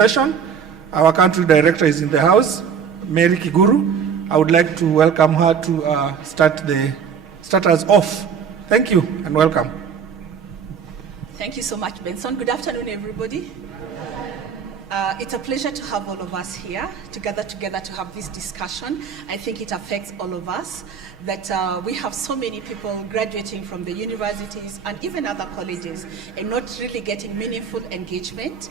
session. Our country director is in the house, Mary Kiguru. I would like to welcome her to start us off. Thank you and welcome. Thank you so much, Benson. Good afternoon, everybody. It's a pleasure to have all of us here to gather together to have this discussion. I think it affects all of us that we have so many people graduating from the universities and even other colleges and not really getting meaningful engagement.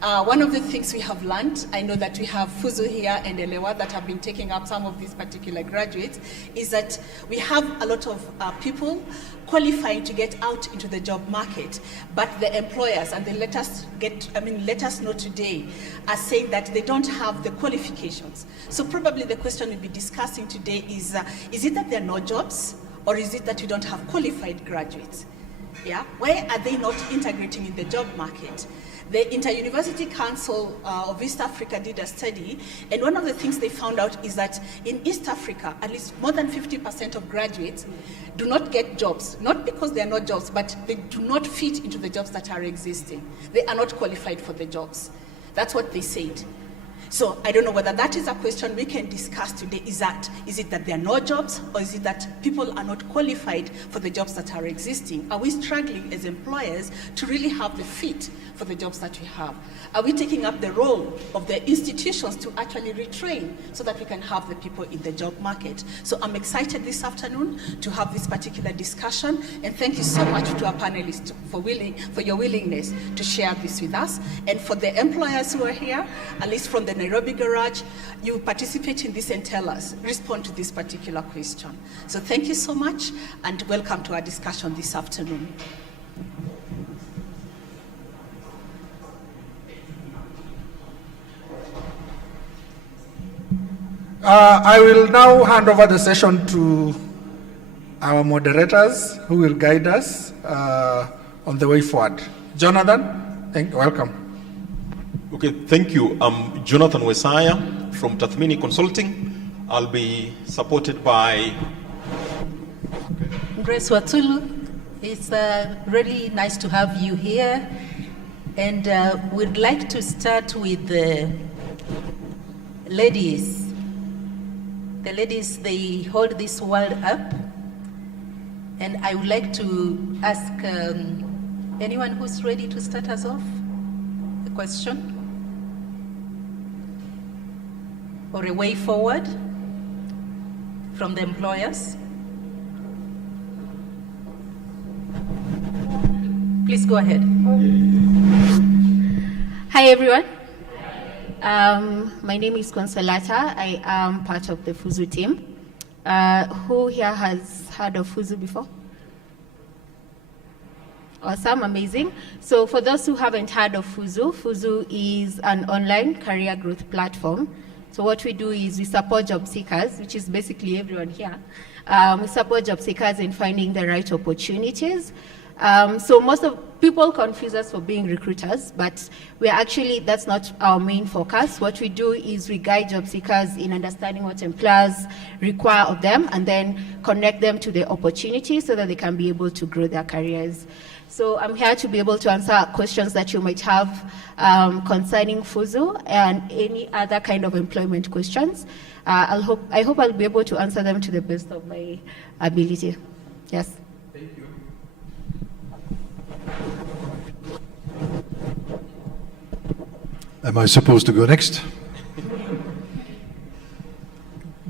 One of the things we have learned, I know that we have Fuzu here and Elewa that have been taking up some of these particular graduates, is that we have a lot of people qualifying to get out into the job market, but the employers, and they let us know today, are saying that they don't have the qualifications. So probably the question we'll be discussing today is it that there are no jobs, or is it that we don't have qualified graduates? Yeah, why are they not integrating in the job market? The Inter-University Council of East Africa did a study, and one of the things they found out is that in East Africa, at least more than 50% of graduates do not get jobs, not because they are not jobs, but they do not fit into the jobs that are existing. They are not qualified for the jobs. That's what they said. So I don't know whether that is a question we can discuss today. Is it that there are no jobs, or is it that people are not qualified for the jobs that are existing? Are we struggling as employers to really have the fit for the jobs that we have? Are we taking up the role of the institutions to actually retrain so that we can have the people in the job market? So I'm excited this afternoon to have this particular discussion, and thank you so much to our panelists for your willingness to share this with us. And for the employers who are here, at least from the Nairobi Garage, you participate in this and tell us, respond to this particular question. So thank you so much, and welcome to our discussion this afternoon. I will now hand over the session to our moderators who will guide us on the way forward. Jonathan, welcome. Okay, thank you. I'm Jonathan Wesaya from Tathmini Consulting. I'll be supported by Grace Watulu. It's really nice to have you here. And we'd like to start with the ladies. The ladies, they hold this world up. And I would like to ask anyone who's ready to start us off a question or a way forward from the employers. Please go ahead. Hi everyone. My name is Consolata. I am part of the Fuzu team. Who here has heard of Fuzu before? Awesome, amazing. So for those who haven't heard of Fuzu, Fuzu is an online career growth platform. So what we do is we support job seekers, which is basically everyone here. We support job seekers in finding the right opportunities. So most of people confuse us for being recruiters, but that's not our main focus. What we do is we guide job seekers in understanding what employers require of them and then connect them to the opportunities so that they can be able to grow their careers. So I'm here to be able to answer questions that you might have concerning Fuzu and any other kind of employment questions. I hope I'll be able to answer them to the best of my ability. Yes. Thank you. Am I supposed to go next?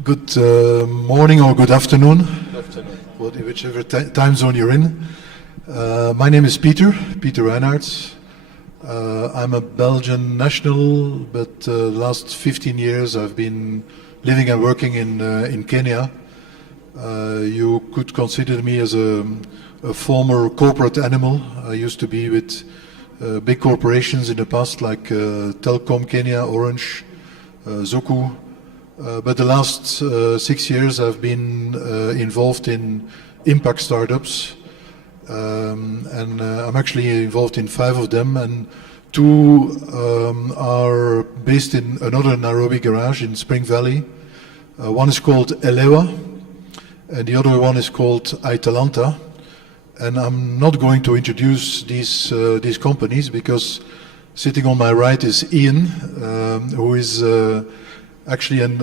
Good morning or good afternoon. Good afternoon. Whichever time zone you're in. My name is Peter Reinhardt. I'm a Belgian national, but the last 15 years I've been living and working in Kenya. You could consider me as a former corporate animal. I used to be with big corporations in the past like Telkom Kenya, Orange, Zuku. But the last 6 years I've been involved in impact startups. And I'm actually involved in 5 of them, and 2 are based in another Nairobi garage in Spring Valley. One is called Elewa, and the other one is called Italanta. And I'm not going to introduce these companies because Sitting on my right is Ian, who is actually an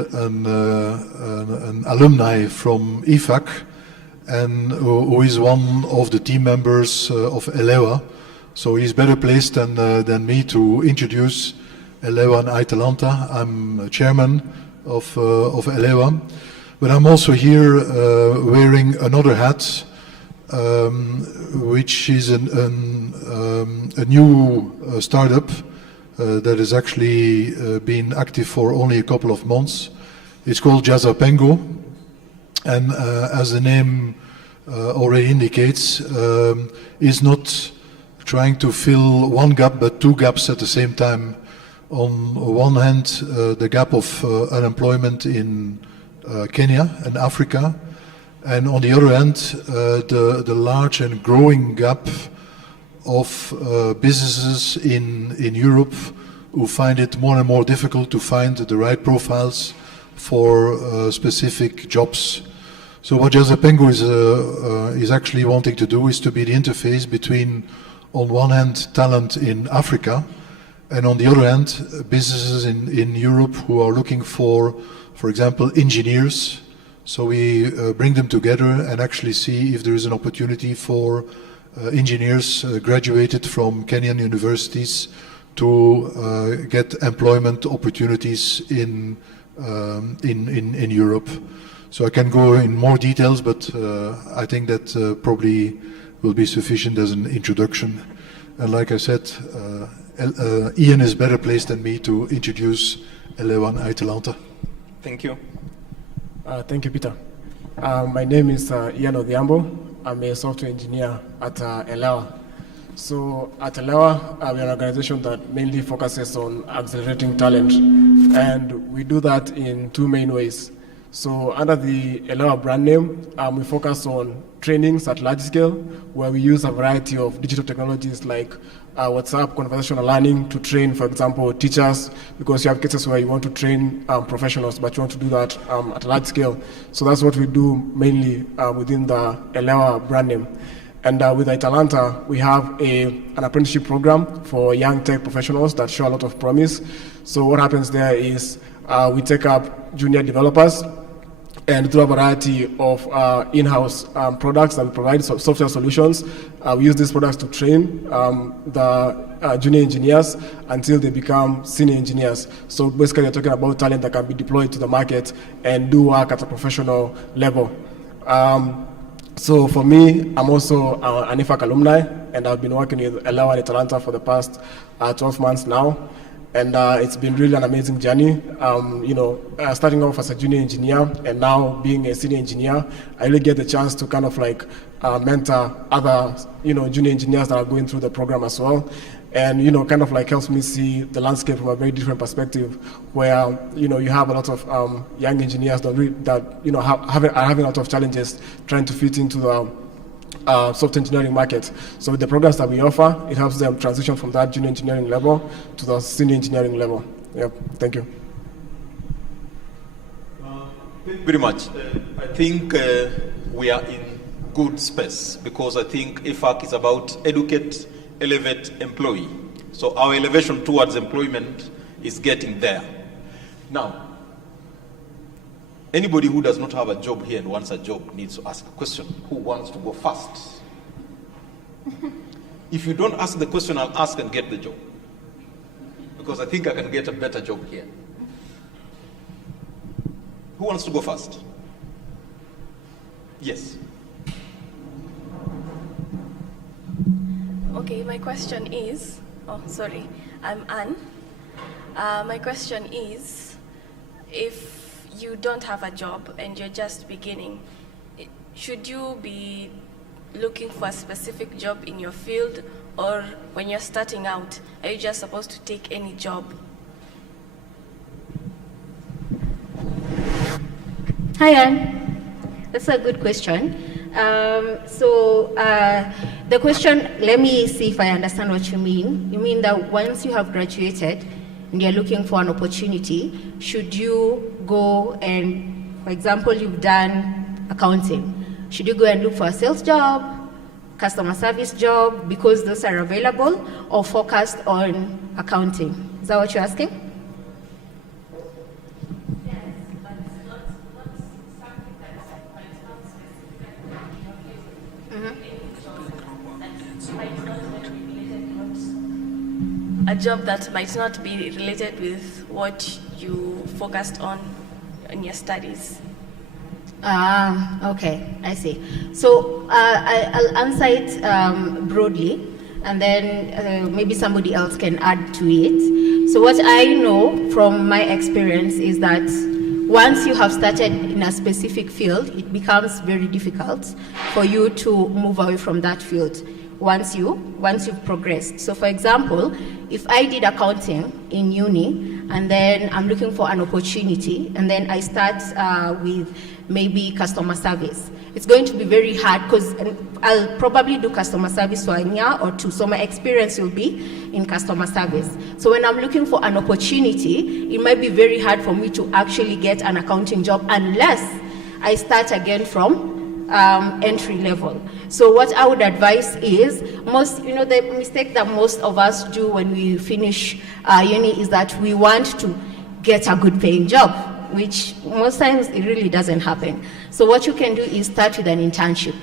alumni from EFAC, and who is one of the team members of Elewa. So he's better placed than me to introduce Elewa and Atalanta. I'm chairman of Elewa, but I'm also here wearing another hat, which is a new startup that has actually been active for only a couple of months. It's called Jazapengo, and as the name already indicates, is not trying to fill one gap but two gaps at the same time. On one hand, the gap of unemployment in Kenya and Africa, and on the other hand, the large and growing gap of businesses in Europe who find it more and more difficult to find the right profiles for specific jobs. So what Jazapengo is actually wanting to do is to be the interface between, on one hand, talent in Africa, and on the other hand, businesses in Europe who are looking for example, engineers. So we bring them together and actually see if there is an opportunity for engineers graduated from Kenyan universities to get employment opportunities in Europe. So I can go in more details, but I think that probably will be sufficient as an introduction. And like I said, Ian is better placed than me to introduce Elewa and Atalanta. Thank you. Thank you, Peter. My name is Ian Odhiambo. I'm a software engineer at Elewa. So at Elewa, we are an organization that mainly focuses on accelerating talent. And we do that in two main ways. So under the Elewa brand name, we focus on trainings at large scale, where we use a variety of digital technologies like WhatsApp conversational learning to train, for example, teachers, because you have cases where you want to train professionals, but you want to do that at a large scale. So that's what we do mainly within the Elewa brand name. And with Atalanta, we have an apprenticeship program for young tech professionals that show a lot of promise. So what happens there is we take up junior developers, and through a variety of in-house products that we provide, software solutions, we use these products to train the junior engineers until they become senior engineers. So basically, you're talking about talent that can be deployed to the market and do work at a professional level. So for me, I'm also an EFAC alumni, and I've been working with Elewa and Atalanta for the past 12 months now. And it's been really an amazing journey. Starting off as a junior engineer and now being a senior engineer, I really get the chance to kind of like mentor other, junior engineers that are going through the program as well. And, kind of like helps me see the landscape from a very different perspective where, you have a lot of young engineers that are having a lot of challenges trying to fit into the software engineering market. So with the programs that we offer, it helps them transition from that junior engineering level to the senior engineering level. Yep, thank you. Thank you very much. I think we are in good space because I think EFAC is about educate, elevate, employ. So our elevation towards employment is getting there. Now, anybody who does not have a job here and wants a job needs to ask a question. Who wants to go first? If you don't ask the question, I'll ask and get the job. Because I think I can get a better job here. Who wants to go first? Yes. Okay, my question is, I'm Anne. My question is, if you don't have a job and you're just beginning, should you be looking for a specific job in your field, or when you're starting out, are you just supposed to take any job? Hi, Anne. That's a good question. The question, let me see if I understand what you mean. You mean that once you have graduated and you're looking for an opportunity, should you go and, for example, you've done accounting, should you go and look for a sales job, customer service job because those are available, or focused on accounting? Is that what you're asking? A job that might not be related with what you focused on in your studies. Okay, I see. So I'll answer it broadly, and then maybe somebody else can add to it. So what I know from my experience is that once you have started in a specific field, it becomes very difficult for you to move away from that field once you've progressed. So for example, if I did accounting in uni and then I'm looking for an opportunity and then I start with maybe customer service, it's going to be very hard because I'll probably do customer service for a year or two, so my experience will be in customer service. So when I'm looking for an opportunity, it might be very hard for me to actually get an accounting job unless I start again from entry level. So what I would advise is, the mistake that most of us do when we finish uni is that we want to get a good paying job, which most times it really doesn't happen. So what you can do is start with an internship.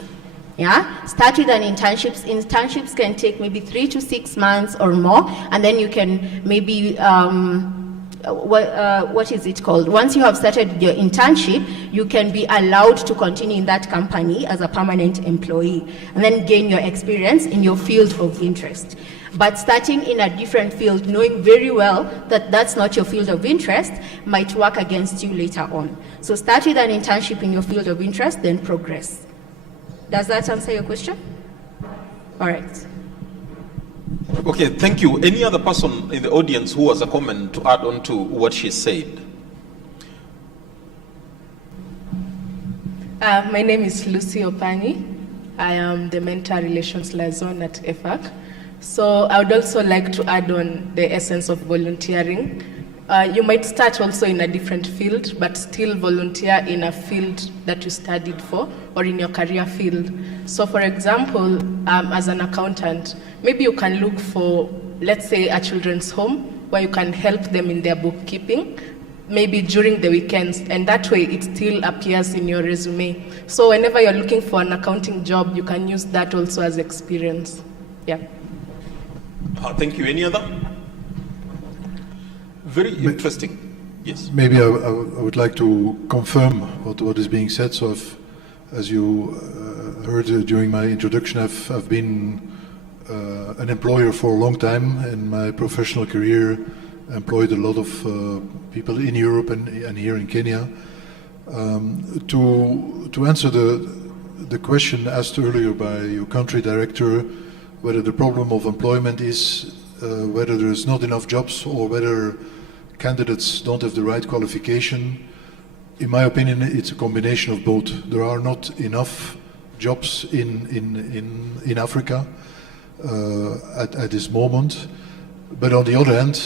Yeah, start with an internship. Internships can take maybe 3 to 6 months or more, and then you can maybe what is it called? Once you have started your internship, you can be allowed to continue in that company as a permanent employee and then gain your experience in your field of interest. But starting in a different field, knowing very well that that's not your field of interest, might work against you later on. So start with an internship in your field of interest, then progress. Does that answer your question? All right. Okay, thank you. Any other person in the audience who has a comment to add on to what she said? My name is Lucy Opani. I am the Mentor Relations Liaison at EFAC. So I would also like to add on the essence of volunteering. You might start also in a different field, but still volunteer in a field that you studied for or in your career field. So for example, as an accountant, maybe you can look for, let's say, a children's home where you can help them in their bookkeeping, maybe during the weekends, and that way it still appears in your resume. So whenever you're looking for an accounting job, you can use that also as experience. Yeah. Thank you. Any other? Very interesting. Yes. Maybe I would like to confirm what is being said. So as you heard during my introduction, I've been an employer for a long time in my professional career, employed a lot of people in Europe and here in Kenya. To answer the question asked earlier by your country director, whether the problem of employment is whether there's not enough jobs or whether candidates don't have the right qualification, in my opinion, it's a combination of both. There are not enough jobs in Africa at this moment. But on the other hand,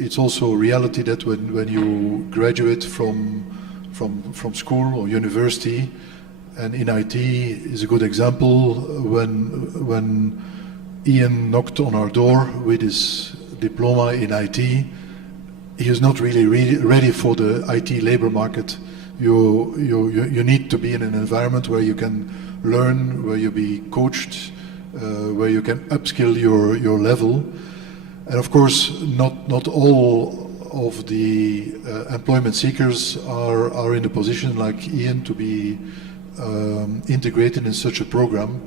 it's also a reality that when you graduate from school or university, and in IT is a good example, when Ian knocked on our door with his diploma in IT, he is not really ready for the IT labor market. You need to be in an environment where you can learn, where you be coached, where you can upskill your level. And of course, not all of the employment seekers are in a position like Ian to be integrated in such a program.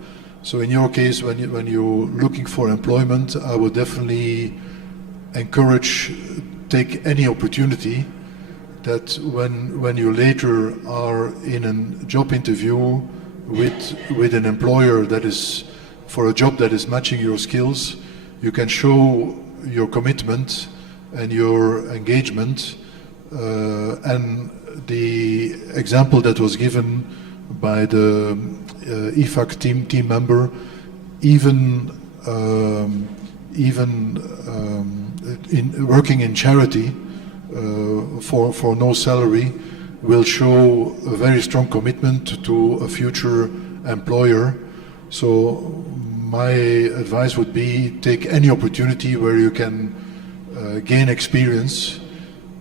So in your case, when you're looking for employment, I would definitely encourage take any opportunity that when you later are in a job interview with an employer that is for a job that is matching your skills, you can show your commitment and your engagement. And the example that was given by the EFAC team member, even in working in charity for no salary, will show a very strong commitment to a future employer So my advice would be take any opportunity where you can gain experience,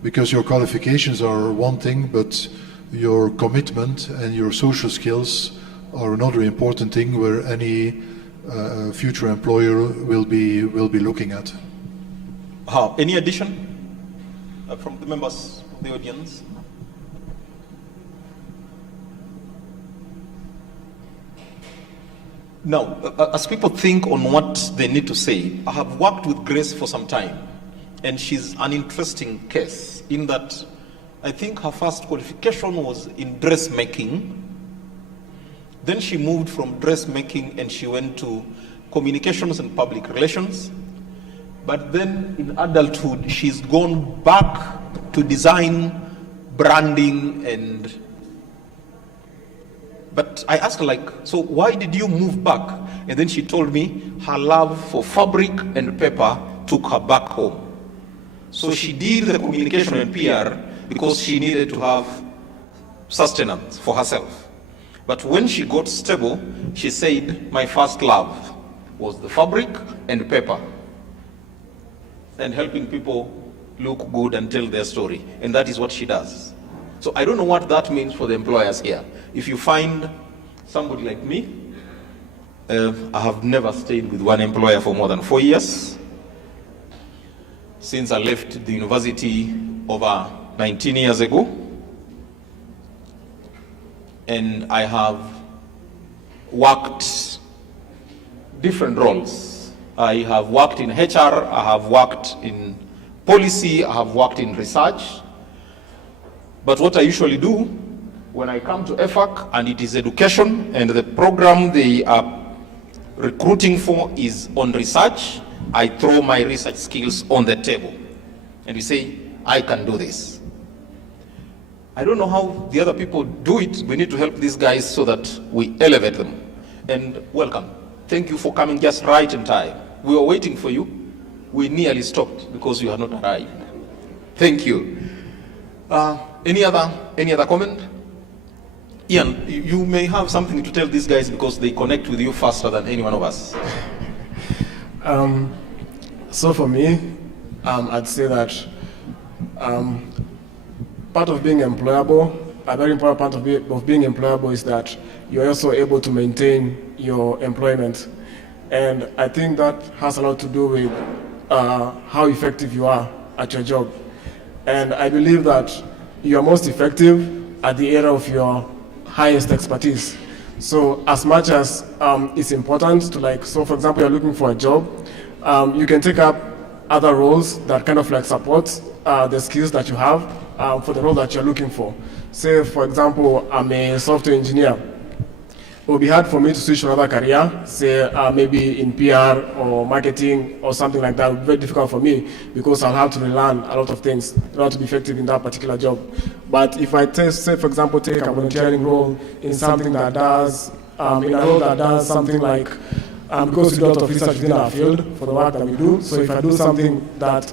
because your qualifications are one thing, but your commitment and your social skills are another important thing where any future employer will be looking at. Any addition from the members of the audience? Now, as people think on what they need to say, I have worked with Grace for some time, and she's an interesting case in that I think her first qualification was in dressmaking. Then she moved from dressmaking and she went to communications and public relations. But then in adulthood, she's gone back to design, branding, and... But I asked her, like, so why did you move back? And then she told me her love for fabric and paper took her back home. So she did the communication and PR because she needed to have sustenance for herself. But when she got stable, she said, my first love was the fabric and paper and helping people look good and tell their story. And that is what she does. So I don't know what that means for the employers here. If you find somebody like me, I have never stayed with one employer for more than 4 years. Since I left the university over 19 years ago. And I have worked different roles. I have worked in HR, I have worked in policy, I have worked in research. But what I usually do when I come to EFAC and it is education and the program they are recruiting for is on research, I throw my research skills on the table and we say, I can do this. I don't know how the other people do it. We need to help these guys so that we elevate them. And welcome. Thank you for coming just right in time. We were waiting for you. We nearly stopped because you had not arrived. Thank you. Any other comment? Ian, you may have something to tell these guys because they connect with you faster than any one of us. So for me, I'd say that part of being employable, a very important part of being employable is that you're also able to maintain your employment. And I think that has a lot to do with how effective you are at your job. And I believe that you are most effective at the area of your highest expertise. So as much as it's important to so for example, you're looking for a job, you can take up other roles that kind of support the skills that you have for the role that you're looking for. Say, for example, I'm a software engineer. It will be hard for me to switch to another career, say maybe in PR or marketing or something like that. It would be very difficult for me because I'll have to relearn a lot of things in order to be effective in that particular job. But if I say, for example, take a volunteering role in something that does, in a role that does something like, because we do a lot of research within our field for the work that we do, so if I do something that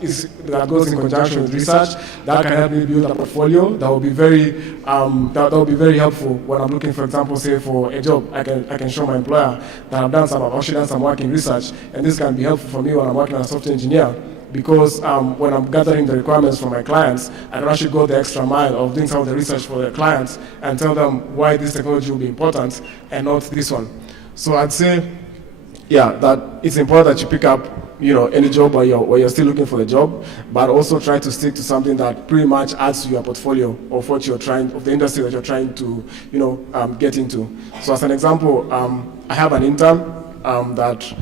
goes in conjunction with research, that can help me build a portfolio that will be very that will be very helpful when I'm looking, for example, say for a job. I can show my employer that I've actually done some work in research, and this can be helpful for me when I'm working as a software engineer. Because when I'm gathering the requirements from my clients, I can actually go the extra mile of doing some of the research for the clients and tell them why this technology will be important and not this one. So I'd say, yeah, that it's important that you pick up, any job where you're still looking for the job, but also try to stick to something that pretty much adds to your portfolio of what of the industry that you're trying to, get into. So as an example, I have an intern that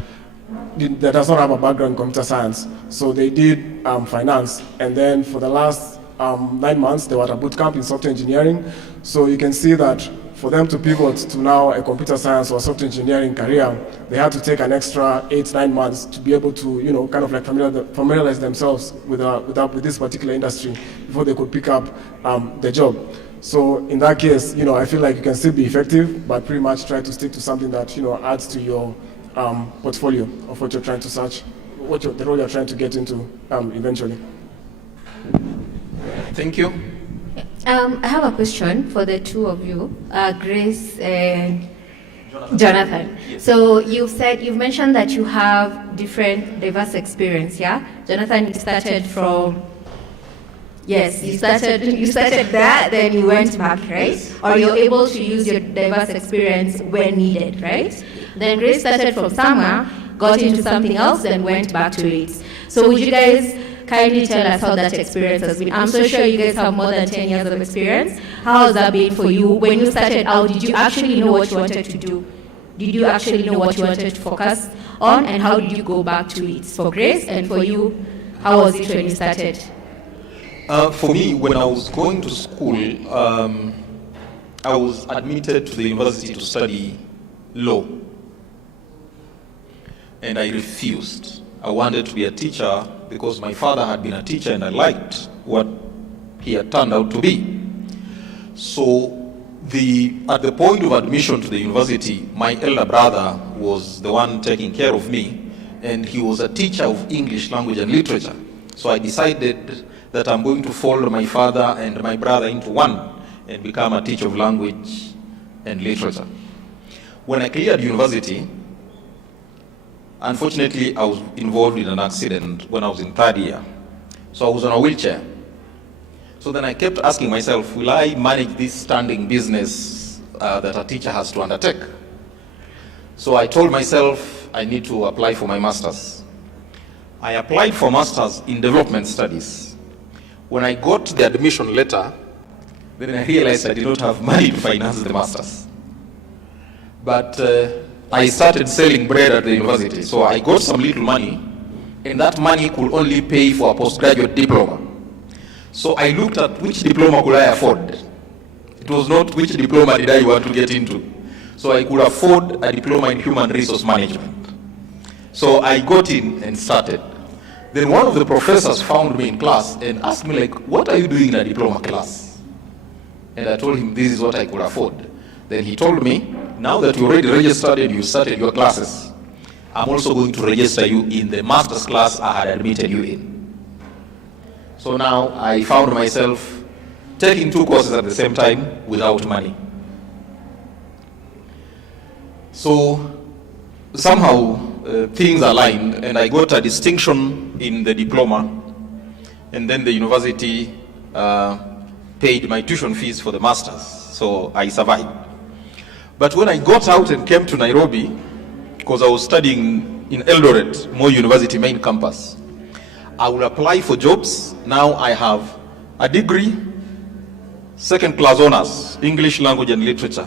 does not have a background in computer science. So they did finance, and then for the last 9 months, they were at a boot camp in software engineering. So you can see that for them to pivot to now a computer science or software engineering career, they had to take an extra 8-9 months to be able to, familiarize themselves with this particular industry before they could pick up the job. So in that case, I feel like you can still be effective, but pretty much try to stick to something that, adds to your portfolio of what you're trying to search, the role you're trying to get into eventually. Thank you. I have a question for the two of you, Grace and Jonathan. Yes. So you've mentioned that you have different diverse experience, yeah? Jonathan, you started from, yes, you started that, then you went back, right? Yes. Or you're able to use your diverse experience when needed, right? Then Grace started from somewhere, got into something else, then went back to it. So would you guys kindly tell us how that experience has been? I'm so sure you guys have more than 10 years of experience. How has that been for you? When you started out, did you actually know what you wanted to do? Did you actually know what you wanted to focus on? And how did you go back to it? For Grace, and for you, how was it when you started? For me, when I was going to school, I was admitted to the university to study law. And I refused. I wanted to be a teacher because my father had been a teacher and I liked what he had turned out to be. So at the point of admission to the university, my elder brother was the one taking care of me, and he was a teacher of English language and literature. So I decided that I'm going to fold my father and my brother into one and become a teacher of language and literature. When I cleared university, unfortunately, I was involved in an accident when I was in third year. So I was on a wheelchair. So then I kept asking myself, will I manage this standing business that a teacher has to undertake? So I told myself I need to apply for my master's. I applied for master's in development studies. When I got the admission letter, then I realized I did not have money to finance the master's. But I started selling bread at the university, so I got some little money, and that money could only pay for a postgraduate diploma. So I looked at which diploma could I afford. It was not which diploma did I want to get into. So I could afford a diploma in human resource management. So I got in and started. Then one of the professors found me in class and asked me, like, what are you doing in a diploma class? And I told him this is what I could afford. Then he told me, now that you already registered and you started your classes, I'm also going to register you in the master's class I had admitted you in. So now I found myself taking 2 courses at the same time without money. So somehow things aligned, and I got a distinction in the diploma, and then the university paid my tuition fees for the master's, so I survived. But when I got out and came to Nairobi, because I was studying in Eldoret, Moi University main campus, I will apply for jobs. Now I have a degree, second class honors, English language and literature,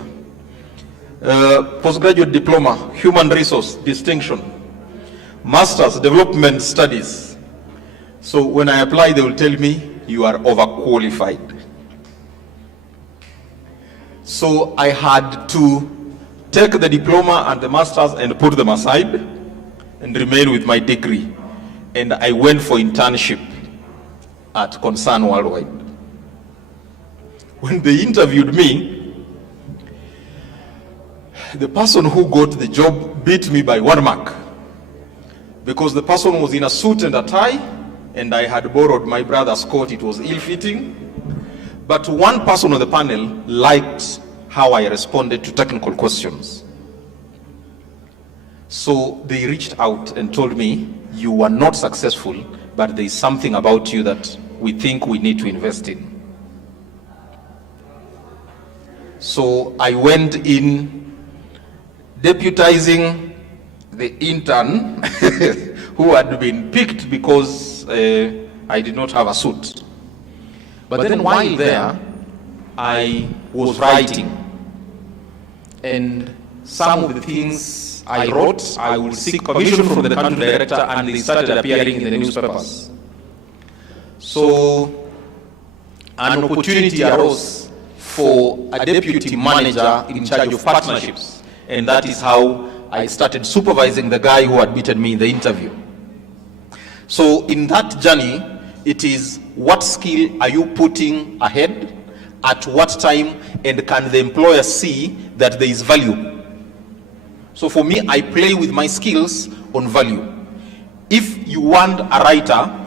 postgraduate diploma, human resource distinction, master's development studies. So when I apply, they will tell me you are overqualified. So I had to take the diploma and the master's and put them aside and remain with my degree. And I went for internship at Concern Worldwide. When they interviewed me, the person who got the job beat me by 1 mark, because the person was in a suit and a tie, and I had borrowed my brother's coat. It was ill-fitting. But one person on the panel liked how I responded to technical questions. So they reached out and told me, you were not successful, but there is something about you that we think we need to invest in. So I went in deputizing the intern who had been picked because I did not have a suit. But then while there, I was writing. And some of the things I wrote, I would seek permission from the country director, and they started appearing in the newspapers. So an opportunity arose for a deputy manager in charge of partnerships, and that is how I started supervising the guy who had beaten me in the interview. So in that journey, it is what skill are you putting ahead, at what time, and can the employer see that there is value? So for me, I play with my skills on value. If you want a writer,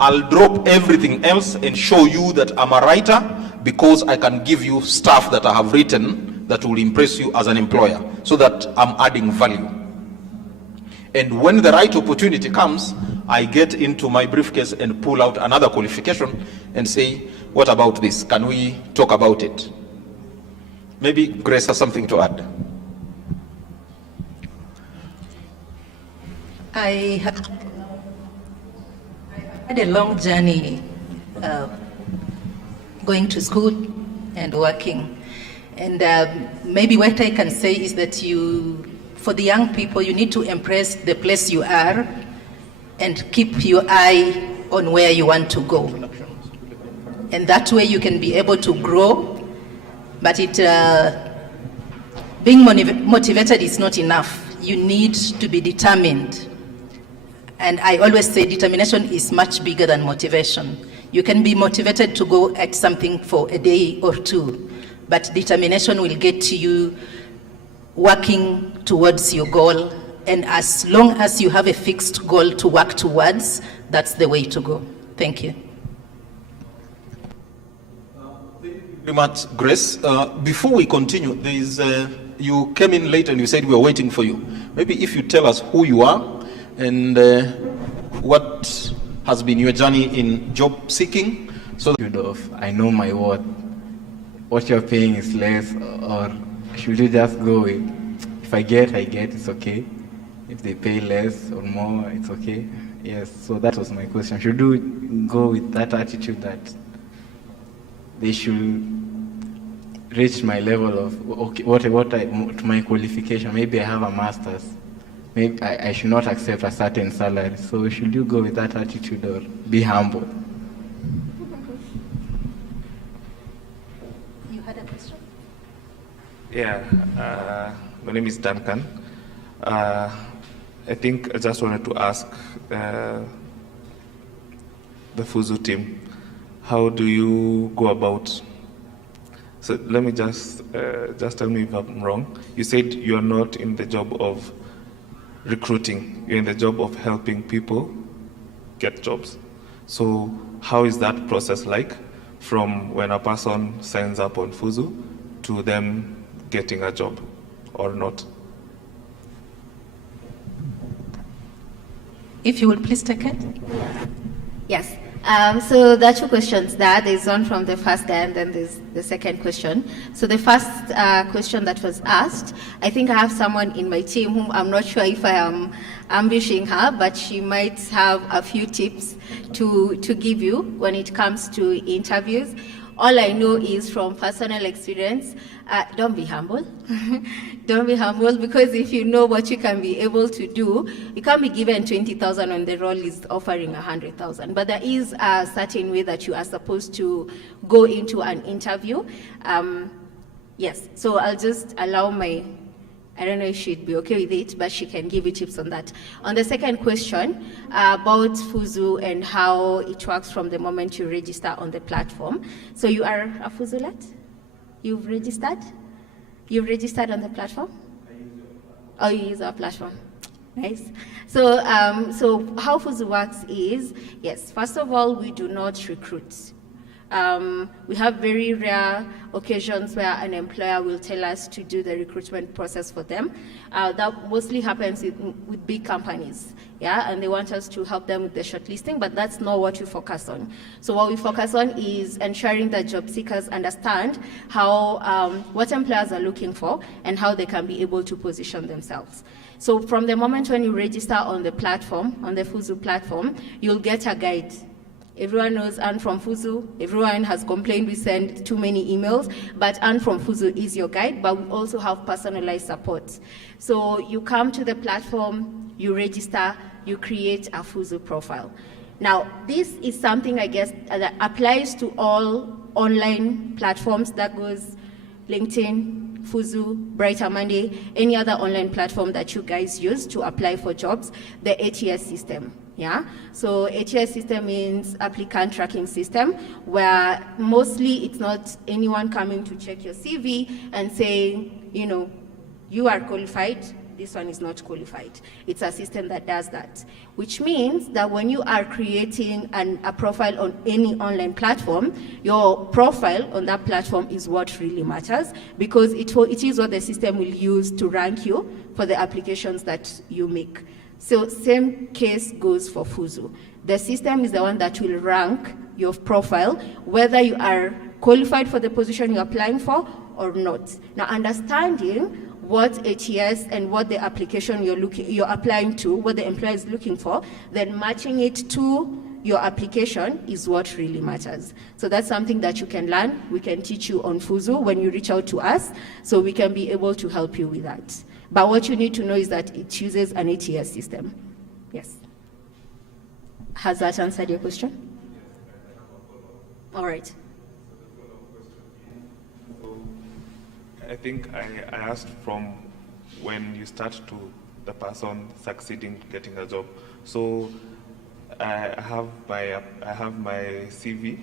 I'll drop everything else and show you that I'm a writer because I can give you stuff that I have written that will impress you as an employer, so that I'm adding value. And when the right opportunity comes, I get into my briefcase and pull out another qualification and say, what about this? Can we talk about it? Maybe Grace has something to add. I have had a long journey going to school and working. And maybe what I can say is that for the young people, you need to embrace the place you are and keep your eye on where you want to go. And that way you can be able to grow, but being motivated is not enough. You need to be determined. And I always say determination is much bigger than motivation. You can be motivated to go at something for a day or two, but determination will get you working towards your goal. And as long as you have a fixed goal to work towards, that's the way to go. Thank you. Thank you very much, Grace. Before we continue, there is you came in late and you said we were waiting for you. Maybe if you tell us who you are and what has been your journey in job seeking. So I know my worth. What you're paying is less, or should you just go with, if I get, it's okay. If they pay less or more, it's okay. Yes, so that was my question. Should you go with that attitude that they should reach my level of, okay, to my qualification, maybe I have a master's, maybe I should not accept a certain salary. So should you go with that attitude or be humble? You had a question? Yeah, my name is Duncan. I think I just wanted to ask the Fuzu team, how do you go about, so let me just tell me if I'm wrong. You said you're not in the job of recruiting, you're in the job of helping people get jobs. So how is that process like from when a person signs up on Fuzu to them getting a job or not? If you would please take it. Yes. So there are two questions there. There's one from the first guy and then there's the second question. So the first question that was asked, I think I have someone in my team whom I'm not sure if I am ambushing her, but she might have a few tips to give you when it comes to interviews. All I know is from personal experience, don't be humble. Don't be humble, because if you know what you can be able to do, you can't be given 20,000 when the role is offering 100,000. But there is a certain way that you are supposed to go into an interview. Yes, so I'll just allow I don't know if she'd be okay with it, but she can give you tips on that. On the second question about Fuzu and how it works from the moment you register on the platform. So you are a Fuzulet? You've registered? You've registered on the platform? Oh, you use our platform. Nice. So, so how Fuzu works is, yes, first of all, we do not recruit. We have very rare occasions where an employer will tell us to do the recruitment process for them. That mostly happens with big companies, yeah, and they want us to help them with the shortlisting, but that's not what we focus on. So what we focus on is ensuring that job seekers understand how, what employers are looking for and how they can be able to position themselves. So from the moment when you register on the platform, on the Fuzu platform, you'll get a guide. Everyone knows Anne from Fuzu. Everyone has complained we send too many emails, but Anne from Fuzu is your guide, but we also have personalized support. So you come to the platform, you register, you create a Fuzu profile. Now, this is something, I guess, that applies to all online platforms. That goes LinkedIn, Fuzu, Brighter Monday, any other online platform that you guys use to apply for jobs, the ATS system. Yeah, so ATS system means applicant tracking system, where mostly it's not anyone coming to check your CV and saying, you know, you are qualified, this one is not qualified. It's a system that does that, which means that when you are creating a profile on any online platform, your profile on that platform is what really matters, because it is what the system will use to rank you for the applications that you make. So same case goes for Fuzu. The system is the one that will rank your profile, whether you are qualified for the position you're applying for or not. Now, understanding what ATS and what the application you're applying to, what the employer is looking for, then matching it to your application is what really matters. So that's something that you can learn. We can teach you on Fuzu when you reach out to us, so we can be able to help you with that. But what you need to know is that it uses an ATS system. Yes. Has that answered your question? All right. I think I asked from when you start to the person succeeding getting a job. So I have my CV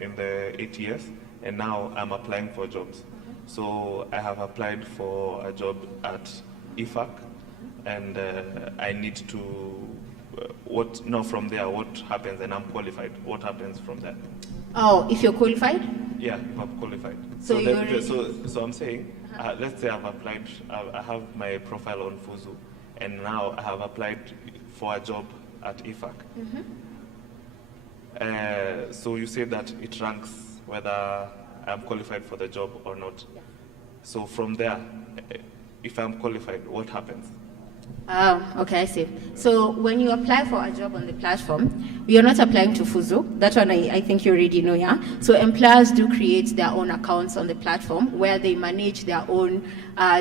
in the ATS, and now I'm applying for jobs. So I have applied for a job at EFAC, and I need to from there, what happens? And I'm qualified. What happens from there? Oh, if you're qualified? Yeah, I'm qualified. So I'm saying, let's say I've applied, I have my profile on Fuzu, and now I have applied for a job at EFAC. So you say that it ranks whether I'm qualified for the job or not. So from there, if I'm qualified, what happens? Okay, I see. So when you apply for a job on the platform, you're not applying to Fuzu. That one I think you already know, yeah? So employers do create their own accounts on the platform where they manage their own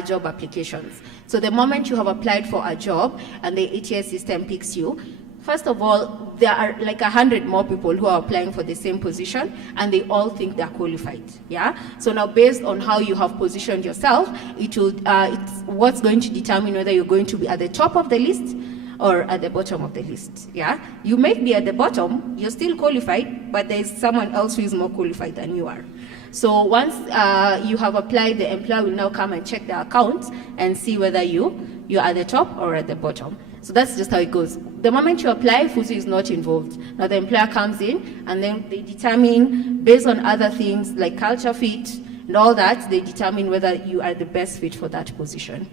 job applications. So the moment you have applied for a job and the ATS system picks you, first of all, there are like 100 more people who are applying for the same position, and they all think they're qualified, yeah? So now based on how you have positioned yourself, it's what's going to determine whether you're going to be at the top of the list or at the bottom of the list, yeah? You may be at the bottom, you're still qualified, but there's someone else who is more qualified than you are. So once you have applied, the employer will now come and check the account and see whether you're at the top or at the bottom. So that's just how it goes. The moment you apply, Fuzu is not involved. Now the employer comes in, and then they determine, based on other things like culture fit and all that, they determine whether you are the best fit for that position.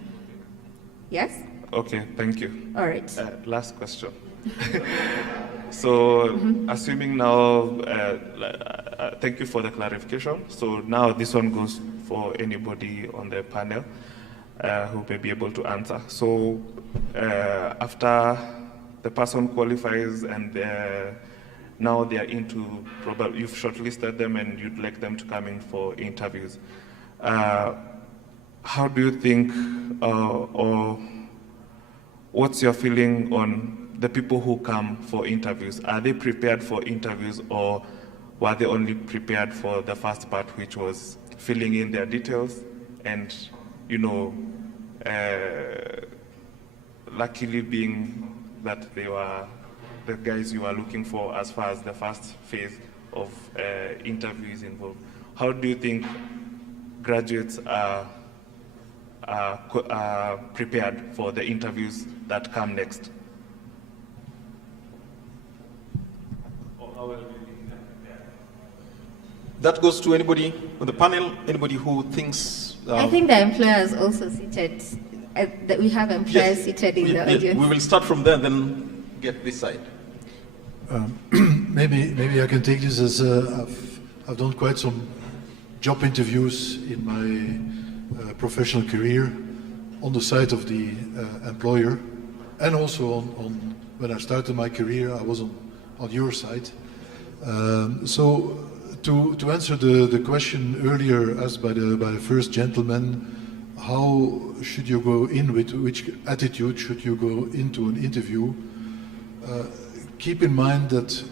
Yes? Okay, thank you. All right. Last question. So, assuming now, thank you for the clarification. So now this one goes for anybody on the panel who may be able to answer. So after the person qualifies and now they are into, probably you've shortlisted them and you'd like them to come in for interviews. How do you think, or what's your feeling on the people who come for interviews? Are they prepared for interviews, or were they only prepared for the first part, which was filling in their details and, luckily being that they were the guys you were looking for as far as the first phase of interviews involved? How do you think graduates are prepared for the interviews that come next? That goes to anybody on the panel, anybody who thinks... I think the employers also seated, that we have employers seated in the audience. We will start from there, then get this side. Maybe I can take this as I've done quite some job interviews in my professional career on the side of the employer, and also on when I started my career, I was on your side. So to answer the question earlier asked by the first gentleman, how should you go in, with which attitude should you go into an interview? Keep in mind that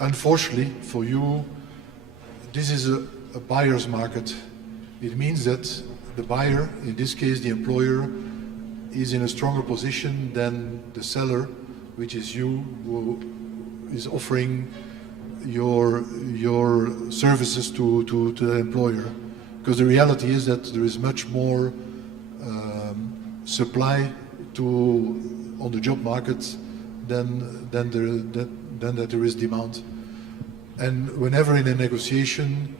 unfortunately for you, this is a buyer's market. It means that the buyer, in this case the employer, is in a stronger position than the seller, which is you, who is offering your services to the employer. Because the reality is that there is much more supply to on the job market than that there is demand. And whenever in a negotiation,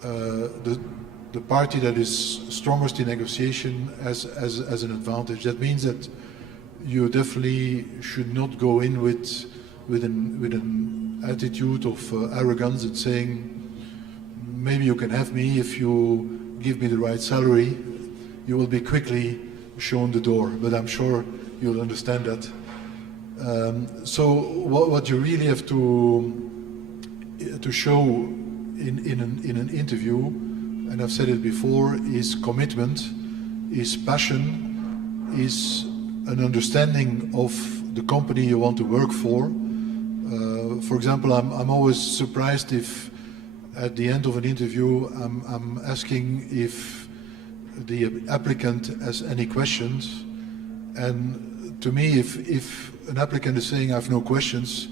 the party that is strongest in negotiation has an advantage. That means that you definitely should not go in with an attitude of arrogance and saying, maybe you can have me if you give me the right salary. You will be quickly shown the door, but I'm sure you'll understand that. So what you really have to show in an interview, and I've said it before, is commitment, is passion, is an understanding of the company you want to work for. For example, I'm always surprised if at the end of an interview I'm asking if the applicant has any questions, and to me if an applicant is saying I have no questions,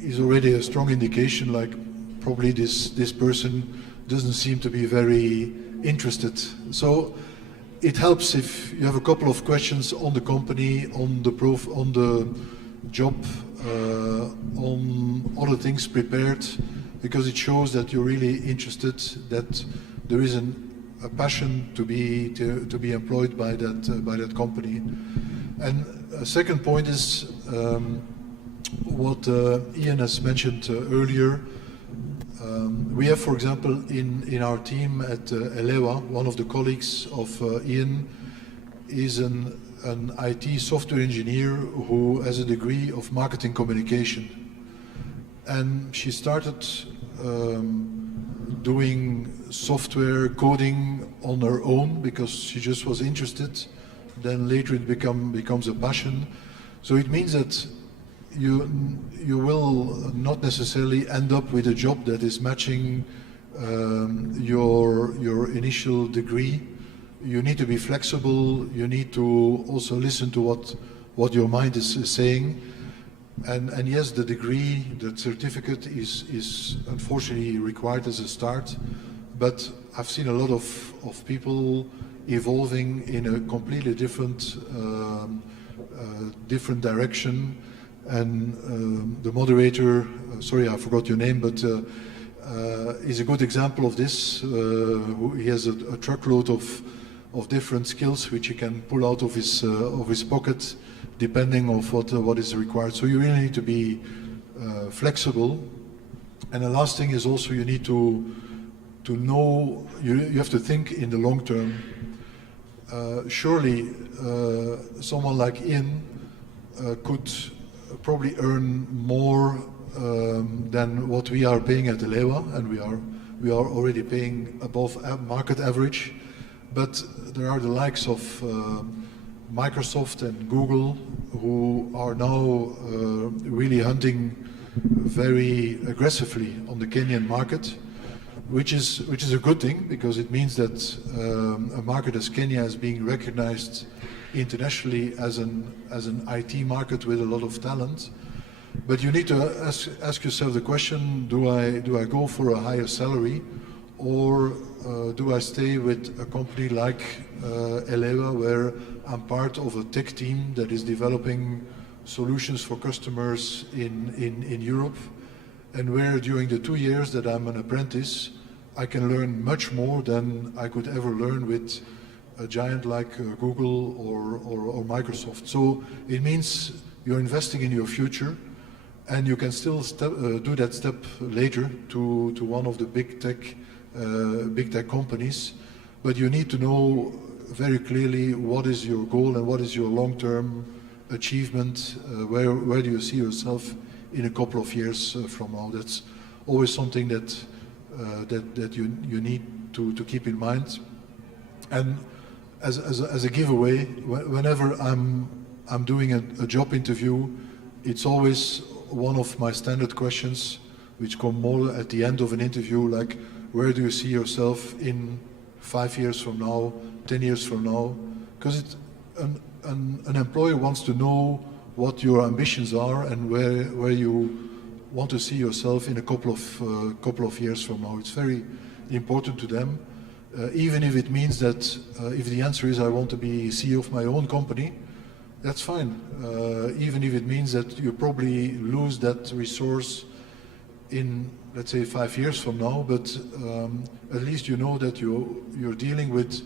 is already a strong indication like probably this person doesn't seem to be very interested. So it helps if you have a couple of questions on the company, on the job, on other things prepared, because it shows that you're really interested, that there is a passion to be employed by that company. And a second point is what Ian has mentioned earlier. We have, for example, in our team at Elewa, one of the colleagues of Ian is an IT software engineer who has a degree of marketing communication. And she started doing software coding on her own because she just was interested. Then later it becomes a passion. So it means that you will not necessarily end up with a job that is matching your initial degree. You need to be flexible. You need to also listen to what your mind is saying. And yes, the degree, the certificate is unfortunately required as a start. But I've seen a lot of people evolving in a completely different direction. And the moderator, sorry I forgot your name, but is a good example of this. He has a truckload of different skills which he can pull out of his pocket, depending on what is required. So you really need to be flexible. And the last thing is also you need to know, you have to think in the long term. Surely someone like Ian could probably earn more than what we are paying at Elewa, and we are already paying above market average. But there are the likes of Microsoft and Google who are now really hunting very aggressively on the Kenyan market, which is a good thing, because it means that a market as Kenya is being recognized internationally as an IT market with a lot of talent. But you need to ask yourself the question: do I go for a higher salary, or do I stay with a company like Elewa, where I'm part of a tech team that is developing solutions for customers in Europe, and where during the 2 years that I'm an apprentice, I can learn much more than I could ever learn with a giant like Google or Microsoft. So it means you're investing in your future, and you can still do that step later to one of the big tech companies. But you need to know very clearly what is your goal and what is your long-term achievement. Where do you see yourself in a couple of years from now? That's always something that you need to keep in mind. And as a giveaway, whenever I'm doing a job interview, it's always one of my standard questions, which come more at the end of an interview, like, where do you see yourself in 5 years from now, 10 years from now? Because an employer wants to know what your ambitions are and where you want to see yourself in a couple of years from now. It's very important to them. even if it means that if the answer is I want to be CEO of my own company, that's fine. Even if it means that you probably lose that resource in, let's say, 5 years from now, but at least you know that you're dealing with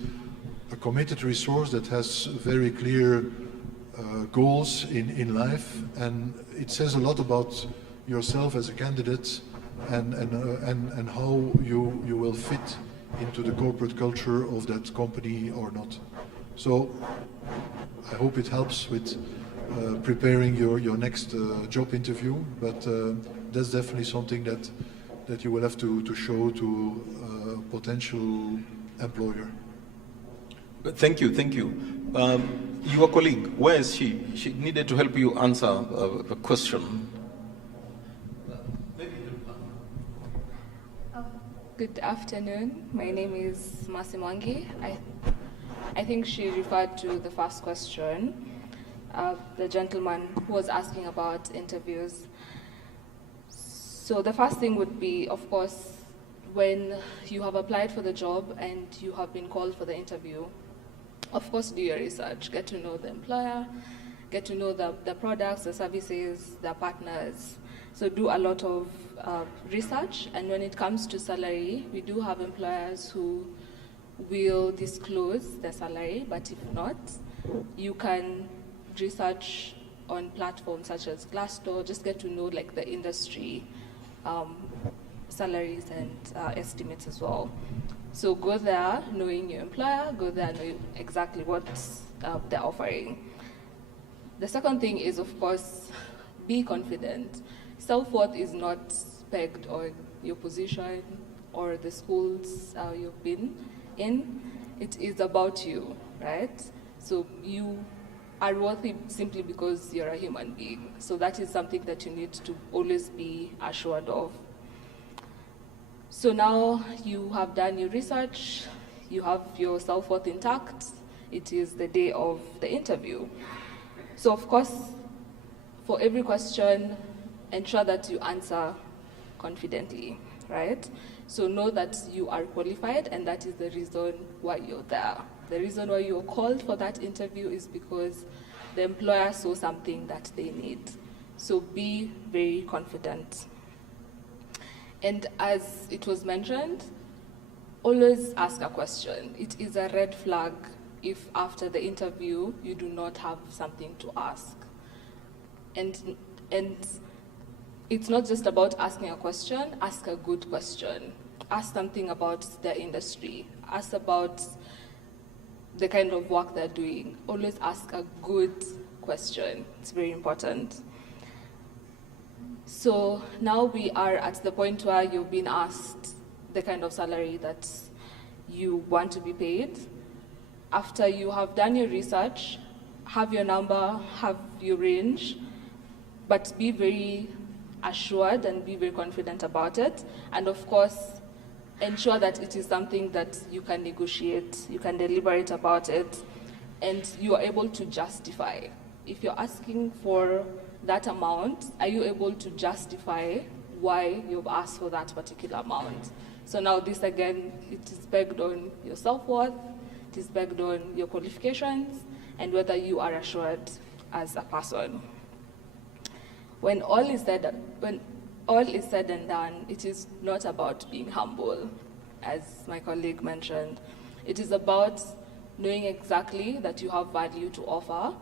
a committed resource that has very clear goals in life, and it says a lot about yourself as a candidate and how you will fit into the corporate culture of that company or not. So I hope it helps with preparing your next job interview, but that's definitely something that you will have to show to a potential employer. Thank you, thank you. Your colleague, where is she? She needed to help you answer a question. Good afternoon. My name is Masimwangi. I think she referred to the first question, the gentleman who was asking about interviews. So the first thing would be, of course, when you have applied for the job and you have been called for the interview, of course, do your research, get to know the employer, get to know the products, the services, the partners. So do a lot of research, and when it comes to salary, we do have employers who will disclose the salary, but if not, you can research on platforms such as Glassdoor, just get to know like the industry salaries and estimates as well. So go there knowing your employer, go there knowing exactly what they're offering. The second thing is, of course, be confident. Self-worth is not pegged on your position or the schools you've been in. It is about you, right? So you are worthy simply because you're a human being. So that is something that you need to always be assured of. So now you have done your research, you have your self-worth intact, it is the day of the interview. So of course, for every question, ensure that you answer confidently, right? So know that you are qualified, and that is the reason why you're there. The reason why you're called for that interview is because the employer saw something that they need. So be very confident. And as it was mentioned, always ask a question. It is a red flag if after the interview you do not have something to ask. And it's not just about asking a question, ask a good question. Ask something about their industry. Ask about the kind of work they're doing. Always ask a good question. It's very important. So now we are at the point where you've been asked the kind of salary that you want to be paid. After you have done your research, have your number, have your range, but be very assured and be very confident about it. And of course, ensure that it is something that you can negotiate, you can deliberate about it, and you are able to justify. If you're asking for that amount, are you able to justify why you've asked for that particular amount? So now this again, it is pegged on your self-worth, it is pegged on your qualifications, and whether you are assured as a person. When all is said and done, it is not about being humble, as my colleague mentioned. It is about knowing exactly that you have value to offer,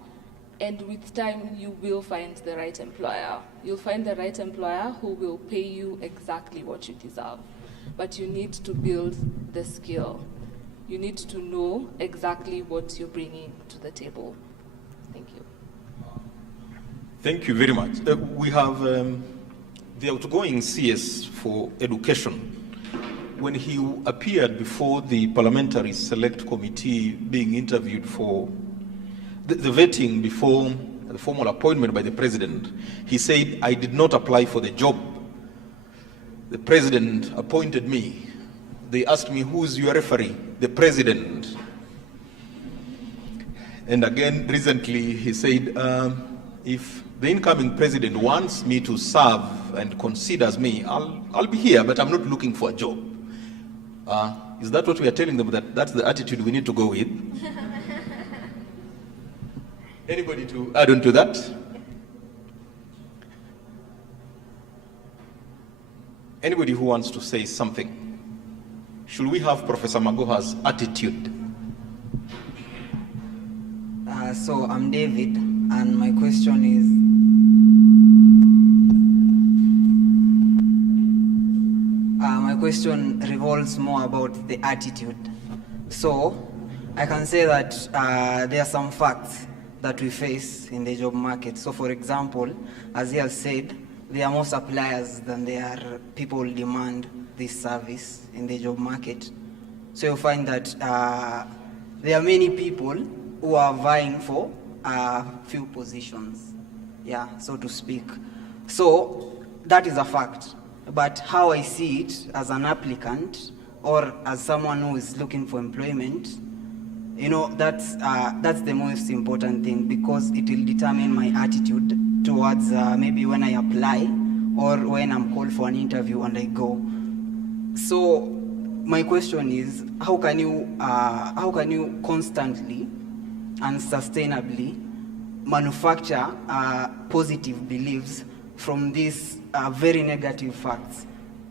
and with time, you will find the right employer. You'll find the right employer who will pay you exactly what you deserve. But you need to build the skill. You need to know exactly what you're bringing to the table. Thank you. Thank you very much. We have the outgoing CS for Education. When he appeared before the Parliamentary Select Committee being interviewed for the vetting before the formal appointment by the President, he said, "I did not apply for the job. The President appointed me. They asked me, who's your referee? The President." And again, recently, he said, if the incoming President wants me to serve and considers me, I'll be here, but I'm not looking for a job. Is that what we are telling them, that that's the attitude we need to go with? Anybody to add on to that? Anybody who wants to say something? Should we have Professor Magoha's attitude? So I'm David, and my question is, my question revolves more about the attitude. So I can say that there are some facts that we face in the job market. So for example, as he has said, there are more suppliers than there are people who demand this service in the job market. So you'll find that there are many people who are vying for few positions, yeah, so to speak. So that is a fact. But how I see it as an applicant or as someone who is looking for employment, you know, that's the most important thing, because it will determine my attitude towards maybe when I apply or when I'm called for an interview and I go. So my question is, how can you constantly and sustainably manufacture positive beliefs from these very negative facts?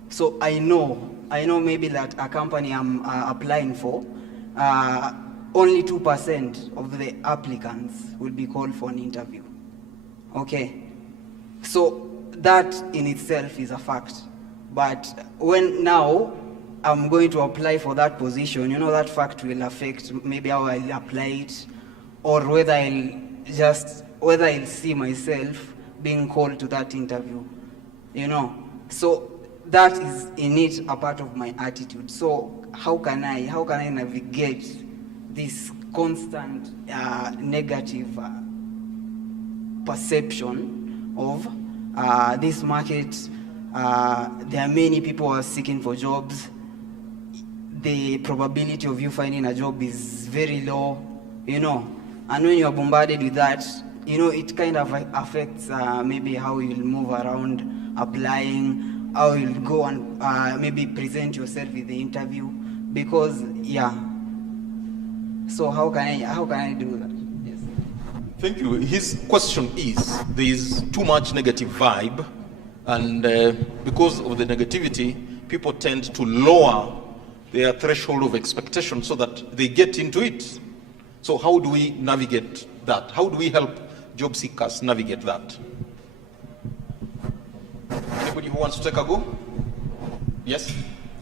So I know maybe that a company I'm applying for, only 2% of the applicants will be called for an interview. Okay, so that in itself is a fact. But when now I'm going to apply for that position, you know, that fact will affect maybe how I'll apply it, or whether I'll see myself being called to that interview, you know. So that is in it a part of my attitude. So how can I navigate this constant negative perception of this market? There are many people who are seeking for jobs. The probability of you finding a job is very low, you know. And when you are bombarded with that, you know, it kind of affects maybe how you'll move around applying, how you'll go and maybe present yourself in the interview, because, yeah. So how can I do that? Yes. Thank you. His question is, there is too much negative vibe, and because of the negativity, people tend to lower their threshold of expectation so that they get into it. So how do we navigate that? How do we help job seekers navigate that? Anybody who wants to take a go? Yes?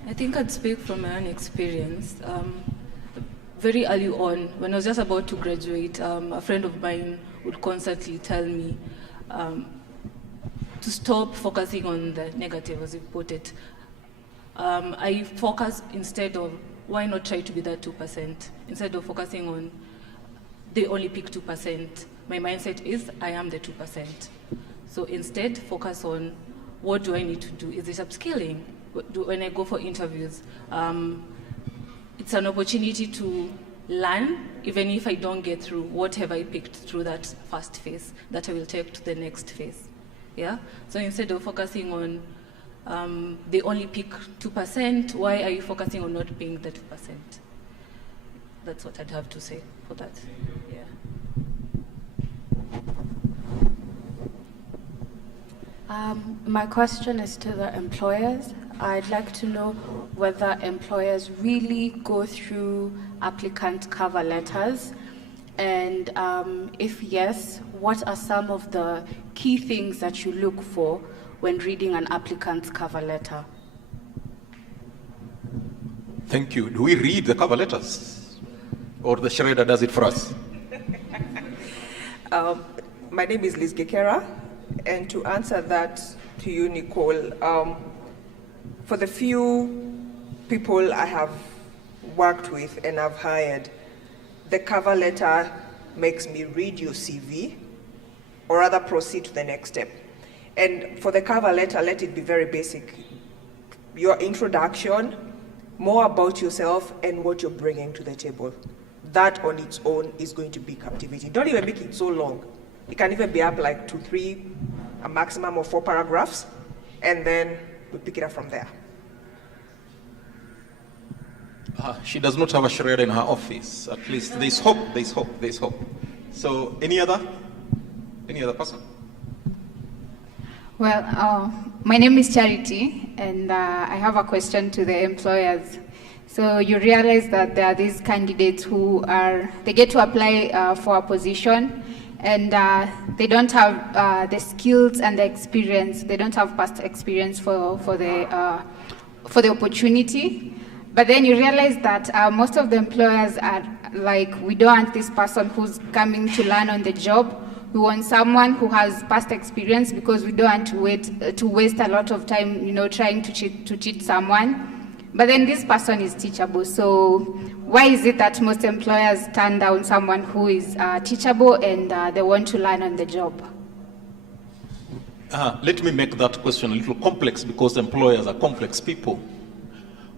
I think I'd speak from my own experience. Very early on, when I was just about to graduate, a friend of mine would constantly tell me to stop focusing on the negative, as you put it. I focus instead of, why not try to be that 2%? Instead of focusing on, they only pick 2%. My mindset is, I am the 2%. So instead, focus on, what do I need to do? Is it upskilling? When I go for interviews, it's an opportunity to learn, even if I don't get through whatever I picked through that first phase, that I will take to the next phase. Yeah? So instead of focusing on, they only pick 2%, why are you focusing on not being the 2%? That's what I'd have to say for that. Yeah. My question is to the employers. I'd like to know whether employers really go through applicant cover letters, and if yes, what are some of the key things that you look for when reading an applicant's cover letter? Thank you. Do we read the cover letters? Or the shredder does it for us? My name is Liz Gekera, and to answer that to you, Nicole, for the few people I have worked with and I've hired, the cover letter makes me read your CV, or rather proceed to the next step. And for the cover letter, let it be very basic. Your introduction, more about yourself and what you're bringing to the table. That on its own is going to be captivating. Don't even make it so long. It can even be up like 2, 3, a maximum of 4 paragraphs, and then we pick it up from there. She does not have a shredder in her office. At least there's hope, there's hope, there's hope. So any other person? Well, my name is Charity, and I have a question to the employers. So you realize that there are these candidates they get to apply for a position, and they don't have the skills and the experience. They don't have past experience for the opportunity. But then you realize that most of the employers are like, we don't want this person who's coming to learn on the job. We want someone who has past experience, because we don't want to waste a lot of time, trying to cheat someone. But then this person is teachable. So why is it that most employers turn down someone who is teachable and they want to learn on the job? Let me make that question a little complex, because employers are complex people.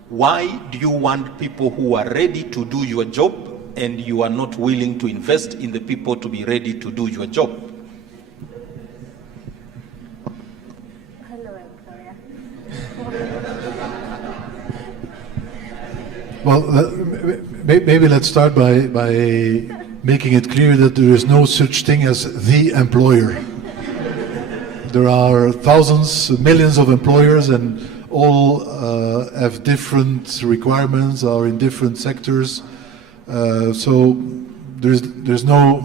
Why do you want people who are ready to do your job and you are not willing to invest in the people to be ready to do your job? Hello, employer. Well, maybe let's start by making it clear that there is no such thing as the employer. There are thousands, millions of employers, and all have different requirements, are in different sectors. So there's no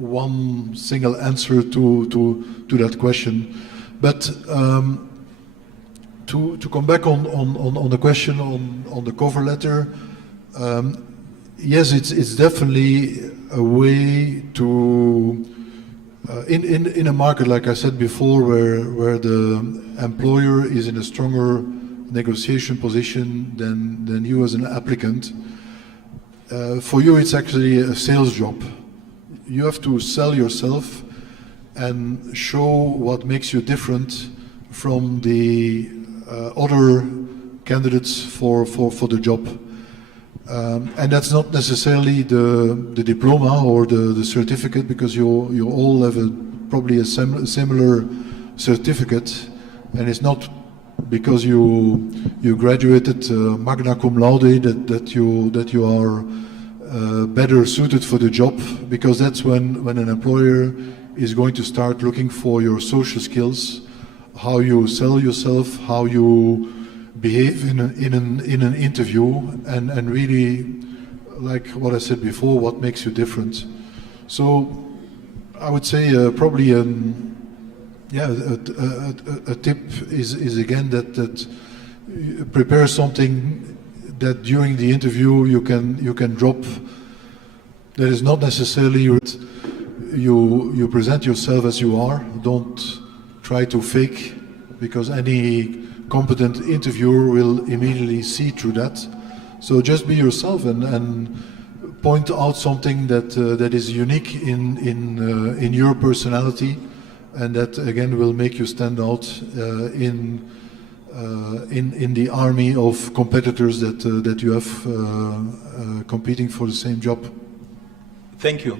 one single answer to that question. But to come back on the question on the cover letter, yes, it's definitely a way to in a market, like I said before, where the employer is in a stronger negotiation position than you as an applicant. For you, it's actually a sales job. You have to sell yourself and show what makes you different from the other candidates for the job. And that's not necessarily the diploma or the certificate, because you all have probably a similar certificate, and it's not because you graduated magna cum laude that you are better suited for the job, because that's when an employer is going to start looking for your social skills, how you sell yourself, how you behave in an interview, and really, like what I said before, what makes you different. So I would say probably a tip is again that prepare something that during the interview you can drop. That is not necessarily you present yourself as you are. Don't try to fake, because any competent interviewer will immediately see through that. So just be yourself and point out something that is unique in your personality, and that again will make you stand out in the army of competitors that you have competing for the same job. Thank you.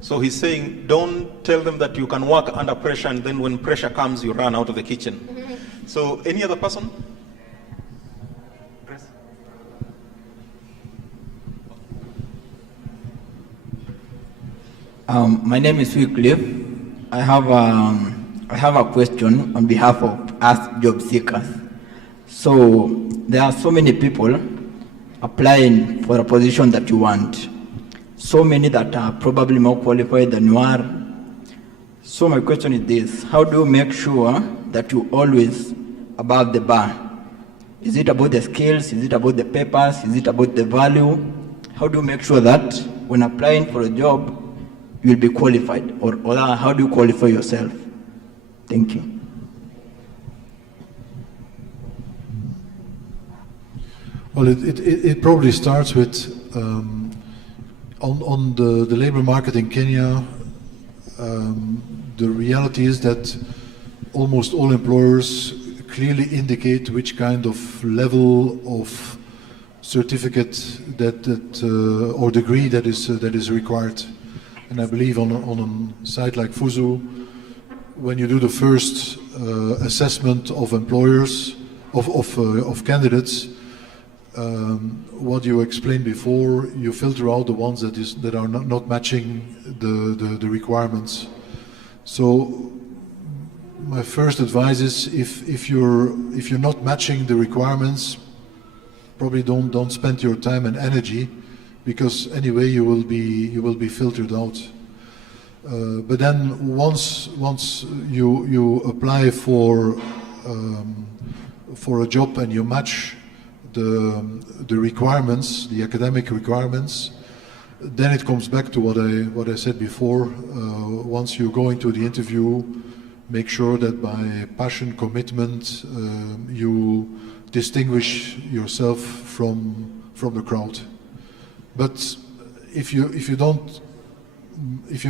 So he's saying, don't tell them that you can work under pressure, and then when pressure comes, you run out of the kitchen. So any other person? My name is Wycliffe. I have a question on behalf of us job seekers. So there are so many people applying for a position that you want. So many that are probably more qualified than you are. So my question is this: how do you make sure that you always above the bar? Is it about the skills? Is it about the papers? Is it about the value? How do you make sure that when applying for a job, you'll be qualified? Or how do you qualify yourself? Thank you. Well, it probably starts with on the labor market in Kenya. The reality is that almost all employers clearly indicate which kind of level of certificate or degree that is required. And I believe on a site like Fuzu, when you do the first assessment of employers of candidates, what you explained before, you filter out the ones that are not matching the requirements. So my first advice is if you're not matching the requirements, probably don't spend your time and energy, because anyway you will be filtered out. But then once you apply for a job and you match the requirements, the academic requirements, then it comes back to what I said before. Once you go into the interview, make sure that by passion, commitment, you distinguish yourself from the crowd. But if you're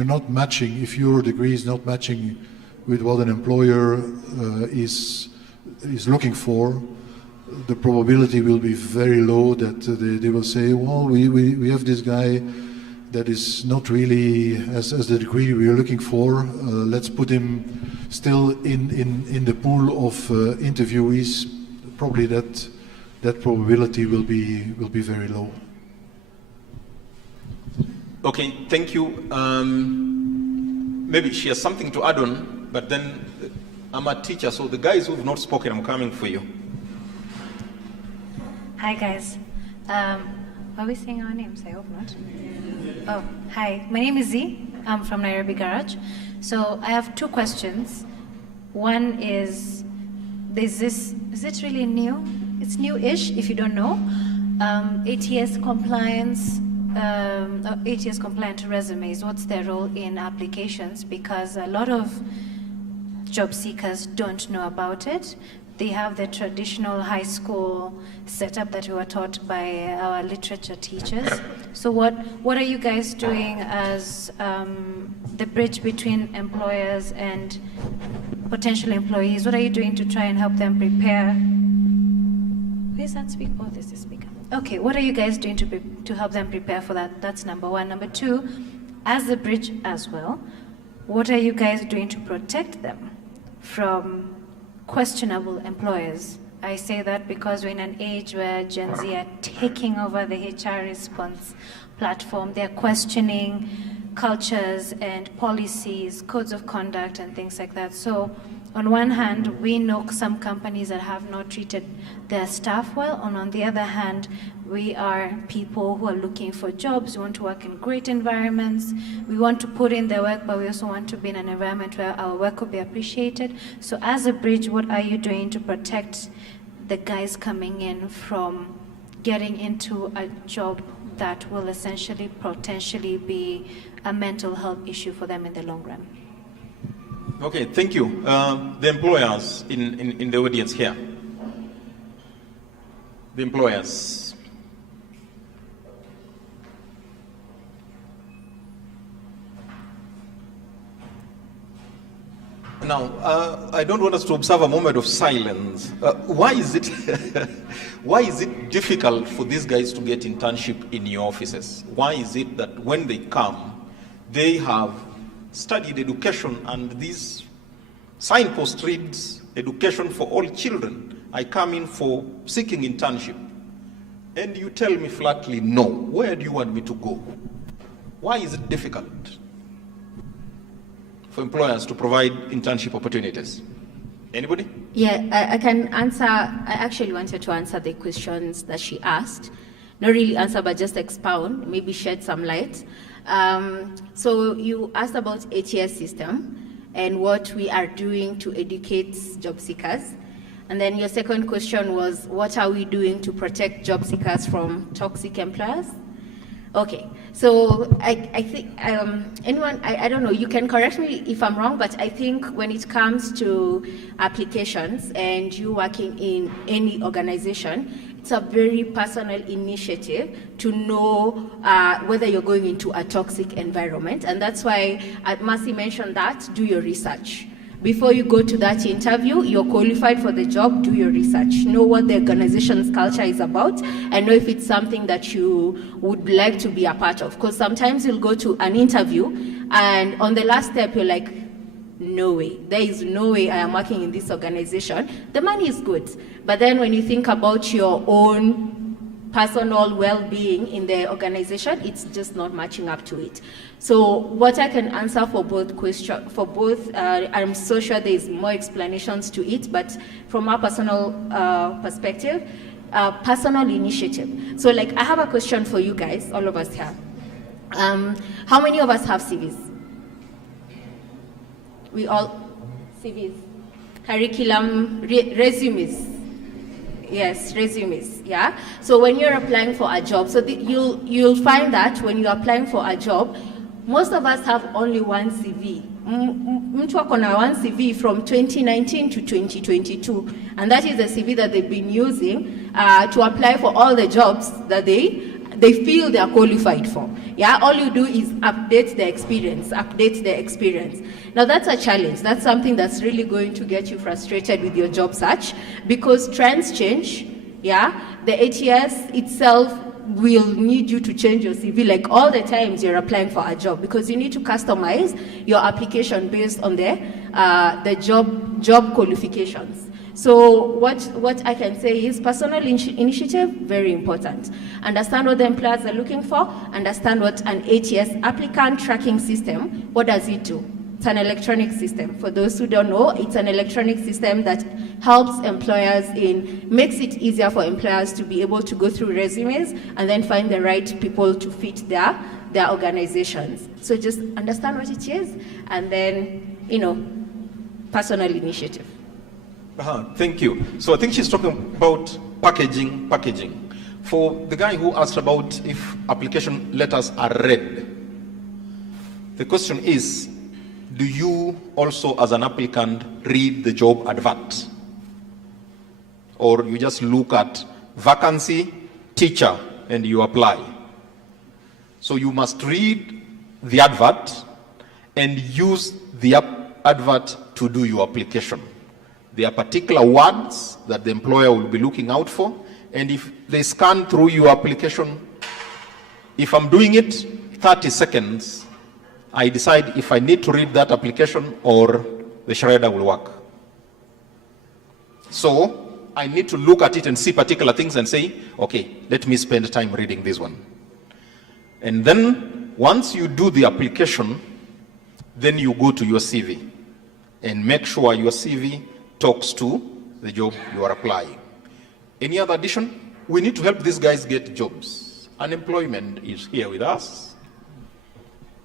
not matching, if your degree is not matching with what an employer is looking for, the probability will be very low that they will say, well, we have this guy that is not really as the degree we are looking for. Let's put him still in the pool of interviewees. Probably that probability will be very low. Okay, thank you. Maybe she has something to add on, but then I'm a teacher, so the guys who have not spoken, I'm coming for you. Hi guys. Are we saying our names? I hope not. Oh, hi. My name is Z. I'm from Nairobi Garage. So I have two questions. One is this, is it really new? It's new-ish, if you don't know. ATS compliance, ATS compliant resumes, what's their role in applications? Because a lot of job seekers don't know about it. They have the traditional high school setup that we were taught by our literature teachers. So what are you guys doing as the bridge between employers and potential employees? What are you doing to try and help them prepare? Who is that speaker? Oh, this is the speaker. Okay, what are you guys doing to help them prepare for that? That's number one. Number two, as a bridge as well, what are you guys doing to protect them from questionable employers? I say that because we're in an age where Gen Z are taking over the HR response platform. They're questioning cultures and policies, codes of conduct and things like that. So on one hand, we know some companies that have not treated their staff well, and on the other hand, we are people who are looking for jobs. We want to work in great environments. We want to put in the work, but we also want to be in an environment where our work will be appreciated. So as a bridge, what are you doing to protect the guys coming in from getting into a job that will essentially potentially be a mental health issue for them in the long run? Okay, thank you. The employers in the audience here. The employers. Now, I don't want us to observe a moment of silence. Why is it difficult for these guys to get internship in your offices? Why is it that when they come, they have studied education and this signpost reads education for all children? I come in for seeking internship. And you tell me flatly, no. Where do you want me to go? Why is it difficult for employers to provide internship opportunities? Anybody? Yeah, I can answer. I actually wanted to answer the questions that she asked. Not really answer, but just expound, maybe shed some light. So you asked about ATS system and what we are doing to educate job seekers. And then your second question was, what are we doing to protect job seekers from toxic employers? Okay, so I think anyone, I don't know, you can correct me if I'm wrong, but I think when it comes to applications and you working in any organization, it's a very personal initiative to know whether you're going into a toxic environment. And that's why Mercy mentioned that, do your research. Before you go to that interview, you're qualified for the job, do your research. Know what the organization's culture is about and know if it's something that you would like to be a part of. Because sometimes you'll go to an interview and on the last step, you're like, no way, there is no way I am working in this organization. The money is good. But then when you think about your own personal well-being in the organization, it's just not matching up to it. So what I can answer for both questions, I'm so sure there's more explanations to it, but from our personal perspective, personal initiative. So like I have a question for you guys, all of us here. How many of us have CVs? We all, CVs, curriculum, resumes. Yes, resumes, yeah? So when you're applying for a job, so you'll find that when you're applying for a job, most of us have only one CV. Mtu ako na one CV from 2019 to 2022, and that is the CV that they've been using to apply for all the jobs that they feel they are qualified for. Yeah, all you do is update the experience. Now that's a challenge. That's something that's really going to get you frustrated with your job search because trends change. Yeah, the ATS itself will need you to change your CV like all the times you're applying for a job because you need to customize your application based on the job qualifications. So what I can say is personal initiative, very important. Understand what the employers are looking for, understand what an ATS, applicant tracking system, what does it do? It's an electronic system. For those who don't know, it's an electronic system that helps employers makes it easier for employers to be able to go through resumes and then find the right people to fit their organizations. So just understand what it is and then, personal initiative. Thank you. So I think she's talking about packaging. For the guy who asked about if application letters are read, the question is, do you also as an applicant read the job advert? Or you just look at vacancy, teacher, and you apply? So you must read the advert and use the advert to do your application. There are particular words that the employer will be looking out for, and if they scan through your application, if I'm doing it 30 seconds, I decide if I need to read that application or the shredder will work. So I need to look at it and see particular things and say, okay, let me spend time reading this one. And then once you do the application, then you go to your CV and make sure your CV talks to the job you are applying. Any other addition? We need to help these guys get jobs. Unemployment is here with us.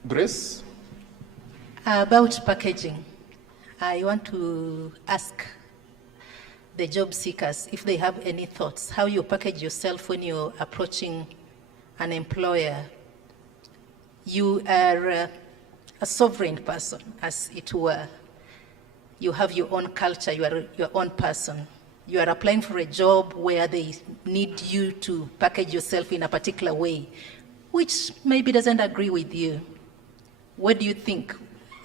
Grace? About packaging, I want to ask the job seekers if they have any thoughts, how you package yourself when you're approaching an employer. You are a sovereign person, as it were. You have your own culture, you are your own person. You are applying for a job where they need you to package yourself in a particular way, which maybe doesn't agree with you. What do you think?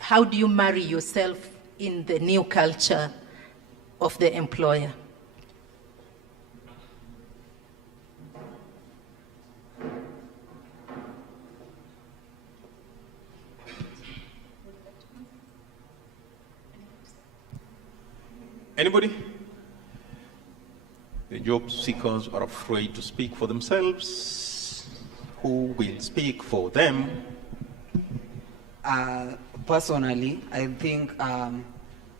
How do you marry yourself in the new culture of the employer? Anybody? The job seekers are afraid to speak for themselves. Who will speak for them? Personally, I think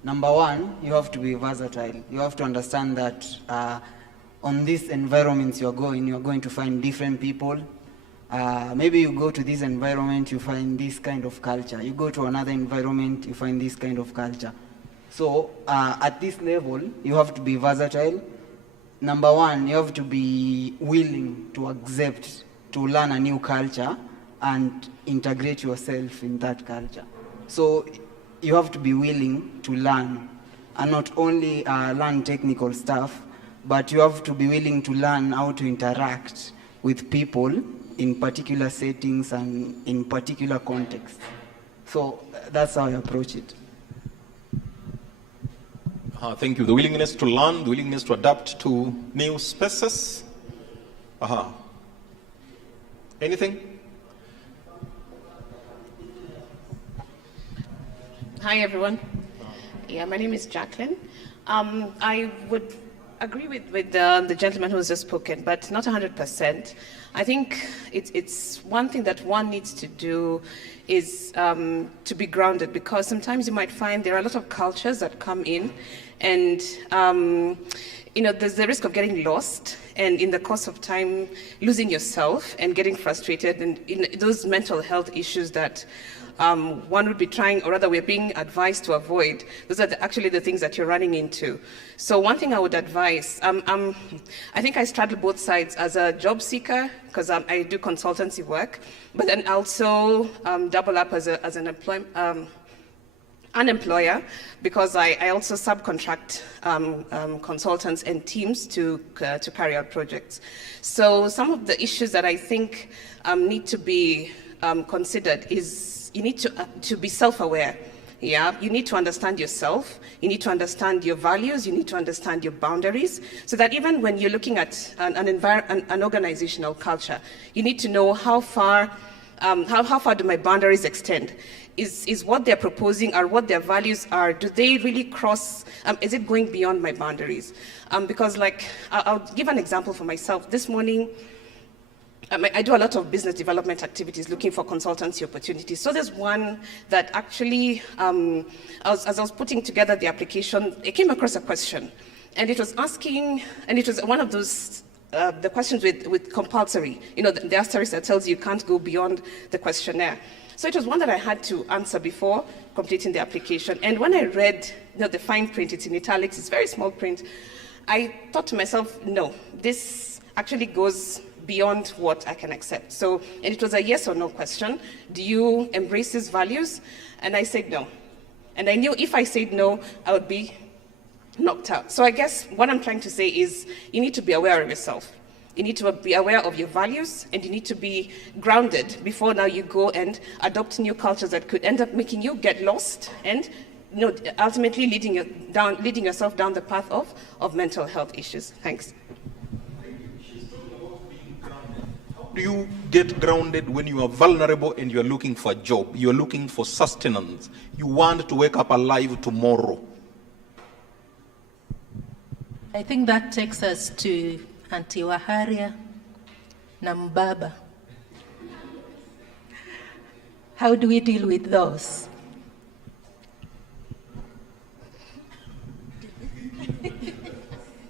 number one, you have to be versatile. You have to understand that on these environments you're going to find different people. Maybe you go to this environment, you find this kind of culture. You go to another environment, you find this kind of culture. So at this level, you have to be versatile. Number one, you have to be willing to accept, to learn a new culture and integrate yourself in that culture. So you have to be willing to learn, and not only learn technical stuff, but you have to be willing to learn how to interact with people in particular settings and in particular contexts. So that's how I approach it. Thank you. The willingness to learn, the willingness to adapt to new spaces. Anything? Hi, everyone. Yeah, my name is Jacqueline. I would agree with the gentleman who's just spoken, but not 100%. I think it's one thing that one needs to do is to be grounded, because sometimes you might find there are a lot of cultures that come in, and there's the risk of getting lost, and in the course of time losing yourself and getting frustrated, and in those mental health issues that one would be trying, or rather we're being advised to avoid. Those are actually the things that you're running into. So one thing I would advise, I think I straddle both sides as a job seeker, because I do consultancy work, but then also double up as an employer, because I also subcontract consultants and teams to carry out projects. So some of the issues that I think need to be considered is you need to be self-aware. Yeah, you need to understand yourself, you need to understand your values, you need to understand your boundaries, so that even when you're looking at an organizational culture, you need to know how far do my boundaries extend? Is what they're proposing or what their values are, do they really cross, is it going beyond my boundaries? Because I'll give an example for myself. This morning, I do a lot of business development activities looking for consultancy opportunities. So there's one that actually, as I was putting together the application, I came across a question. And it was asking, and it was one of those, the questions with compulsory, the asterisk that tells you can't go beyond the questionnaire. So it was one that I had to answer before completing the application. And when I read the fine print, it's in italics, it's very small print, I thought to myself, no, this actually goes beyond what I can accept. So, and it was a yes or no question. Do you embrace these values? And I said no. And I knew if I said no, I would be knocked out. So I guess what I'm trying to say is you need to be aware of yourself. You need to be aware of your values, and you need to be grounded before now you go and adopt new cultures that could end up making you get lost and ultimately leading yourself down the path of mental health issues. Thanks. Do you get grounded when you are vulnerable and you're looking for a job? You're looking for sustenance. You want to wake up alive tomorrow. I think that takes us to Auntie Waharia na Mbaba. How do we deal with those?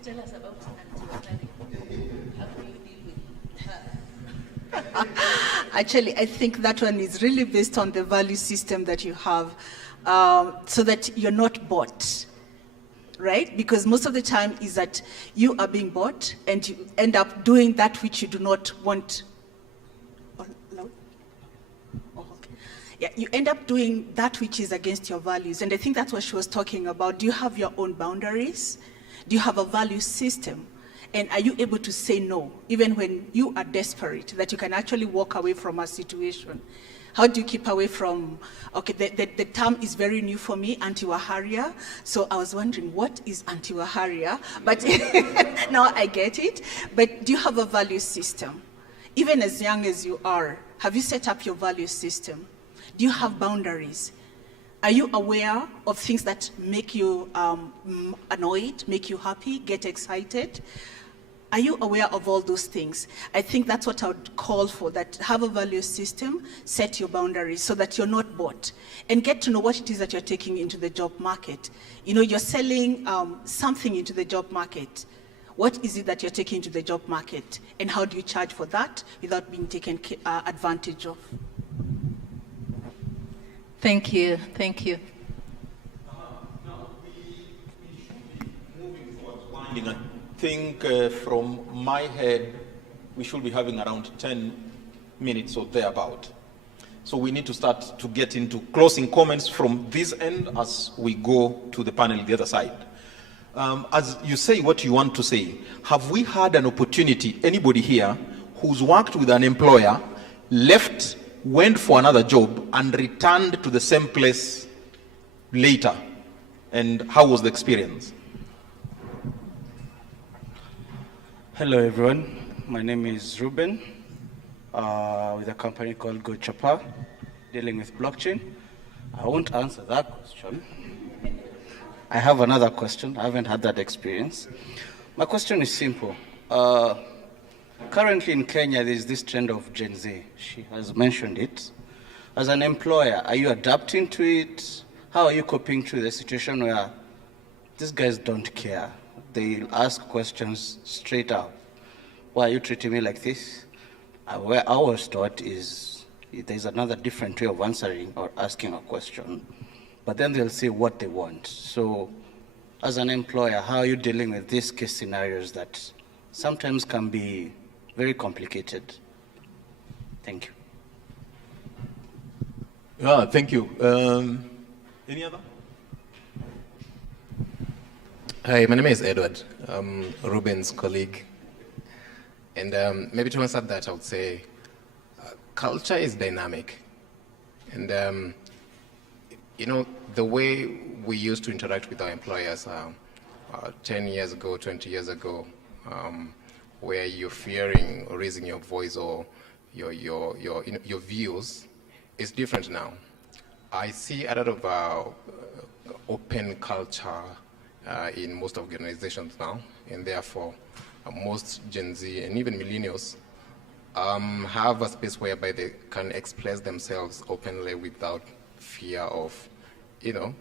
Tell us about Auntie Waharia. How do you deal with her? Actually, I think that one is really based on the value system that you have, so that you're not bought. Right? Because most of the time is that you are being bought and you end up doing that which you do not want. Yeah, you end up doing that which is against your values. And I think that's what she was talking about. Do you have your own boundaries? Do you have a value system? And are you able to say no, even when you are desperate, that you can actually walk away from a situation? How do you keep away from, okay, the term is very new for me, anti-Waharia. So I was wondering, what is anti-Waharia? But now I get it. But do you have a value system? Even as young as you are, have you set up your value system? Do you have boundaries? Are you aware of things that make you annoyed, make you happy, get excited? Are you aware of all those things? I think that's what I would call for, that have a value system, set your boundaries so that you're not bought, and get to know what it is that you're taking into the job market. You're selling something into the job market. What is it that you're taking into the job market, and how do you charge for that without being taken advantage of? Thank you. Thank you. I think from my head, we should be having around 10 minutes or thereabout. So we need to start to get into closing comments from this end as we go to the panel the other side. As you say what you want to say, have we had an opportunity, anybody here, who's worked with an employer, left, went for another job, and returned to the same place later? And how was the experience? Hello everyone, my name is Ruben with a company called GoChopper dealing with blockchain. I won't answer that question. I have another question. I haven't had that experience. My question is simple. Currently in Kenya, there is this trend of Gen Z. She has mentioned it. As an employer, are you adapting to it? How are you coping to the situation where these guys don't care? They ask questions straight up. Why are you treating me like this? Where I was taught is there's another different way of answering or asking a question, but then they'll say what they want. So as an employer, how are you dealing with these case scenarios that sometimes can be very complicated? Thank you. Yeah, thank you. Any other? Hi, my name is Edward. I'm Ruben's colleague. And maybe to answer that, I would say culture is dynamic. And, you know, the way we used to interact with our employers 10 years ago, 20 years ago, where you're fearing or raising your voice or your views, is different now. I see a lot of open culture in most organizations now, and therefore most Gen Z and even millennials have a space whereby they can express themselves openly without fear of, you know,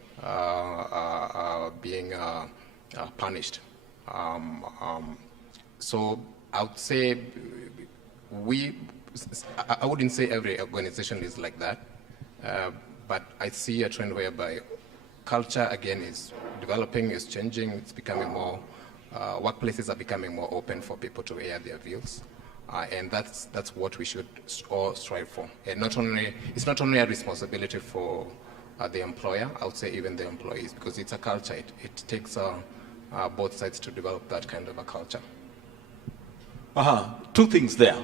being punished. So I would say I wouldn't say every organization is like that, but I see a trend whereby culture again is developing, is changing, it's becoming more, workplaces are becoming more open for people to air their views. And that's what we should all strive for. And it's not only a responsibility for the employer, I would say even the employees, because it's a culture. It takes both sides to develop that kind of a culture. Two things there.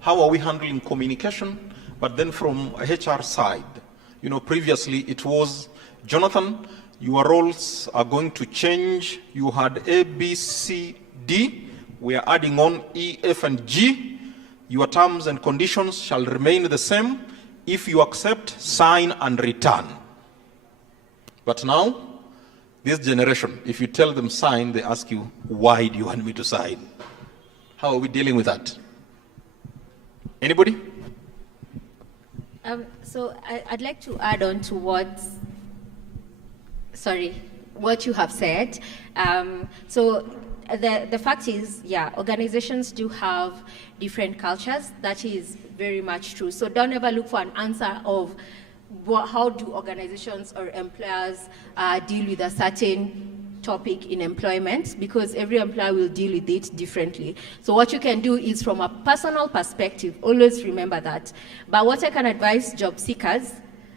How are we handling communication? But then from HR side, you know, previously it was, Jonathan, your roles are going to change. You had A, B, C, D. We are adding on E, F, and G. Your terms and conditions shall remain the same. If you accept, sign and return. But now, this generation, if you tell them sign, they ask you, why do you want me to sign? How are we dealing with that? Anybody? So I'd like to add on to what you have said. So the fact is, yeah, organizations do have different cultures. That is very much true. So don't ever look for an answer of how do organizations or employers deal with a certain topic in employment, because every employer will deal with it differently. So what you can do is, from a personal perspective, always remember that. But what I can advise job seekers,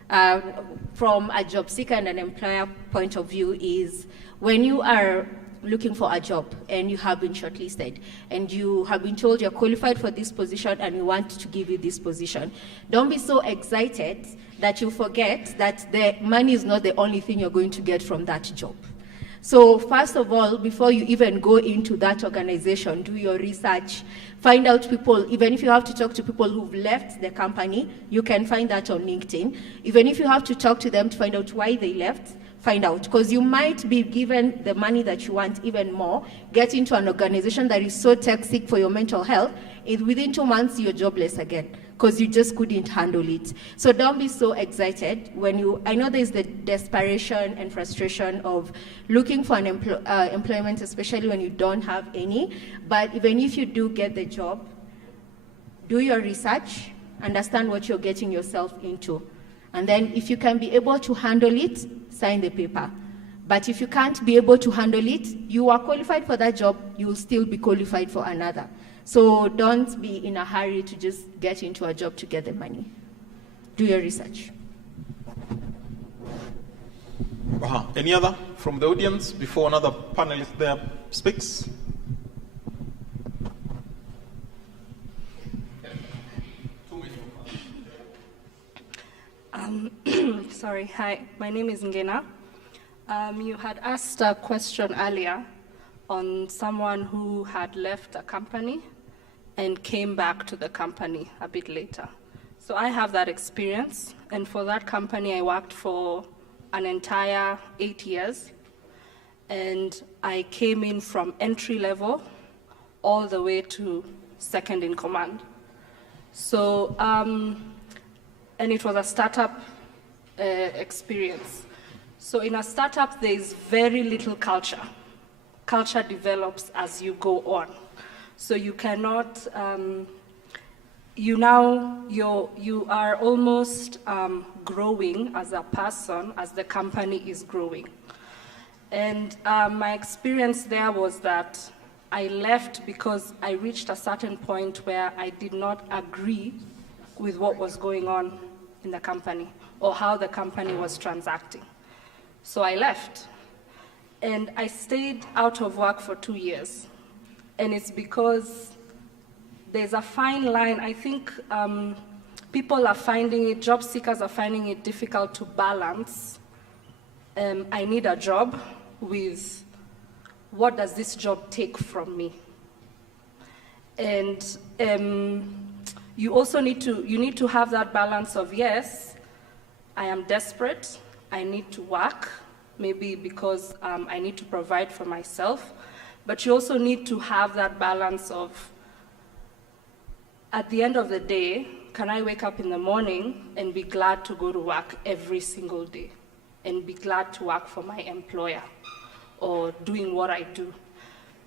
from a job seeker and an employer point of view, is when you are looking for a job and you have been shortlisted and you have been told you're qualified for this position and we want to give you this position, don't be so excited that you forget that the money is not the only thing you're going to get from that job. So first of all, before you even go into that organization, do your research, find out people. Even if you have to talk to people who've left the company, you can find that on LinkedIn. Even if you have to talk to them to find out why they left, find out, because you might be given the money that you want even more, get into an organization that is so toxic for your mental health, and within 2 months you're jobless again, because you just couldn't handle it. So don't be so excited when I know there's the desperation and frustration of looking for an employment, especially when you don't have any, but even if you do get the job, do your research, understand what you're getting yourself into. And then if you can be able to handle it, sign the paper. But if you can't be able to handle it, you are qualified for that job, you will still be qualified for another. So don't be in a hurry to just get into a job to get the money. Do your research. Any other from the audience before another panelist there speaks? Sorry, hi, my name is Ngena. You had asked a question earlier on someone who had left a company and came back to the company a bit later. So I have that experience, and for that company I worked for an entire 8 years. and I came in from entry level all the way to second in command. So, and it was a startup experience. So in a startup, there is very little culture. Culture develops as you go on. So you cannot, you are almost growing as a person as the company is growing. And my experience there was that I left because I reached a certain point where I did not agree with what was going on in the company or how the company was transacting. So I left. And I stayed out of work for 2 years. And it's because there's a fine line. I think people are finding it, job seekers are finding it difficult to balance. I need a job with what does this job take from me? And you also need to have that balance of, yes, I am desperate, I need to work, maybe because I need to provide for myself, but you also need to have that balance of, at the end of the day, can I wake up in the morning and be glad to go to work every single day and be glad to work for my employer or doing what I do?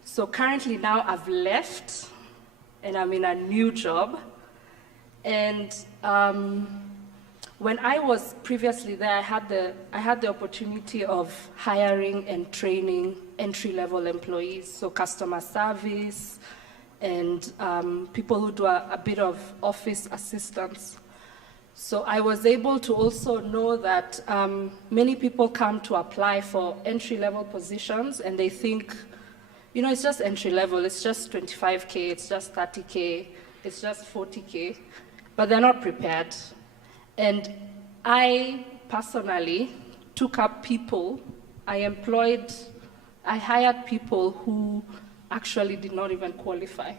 So currently now I've left and I'm in a new job. And when I was previously there, I had the opportunity of hiring and training entry-level employees, so customer service and people who do a bit of office assistance. So I was able to also know that many people come to apply for entry-level positions and they think, you know, it's just entry-level, it's just 25K, it's just 30K, it's just 40K, but they're not prepared. And I personally took up people, I hired people who actually did not even qualify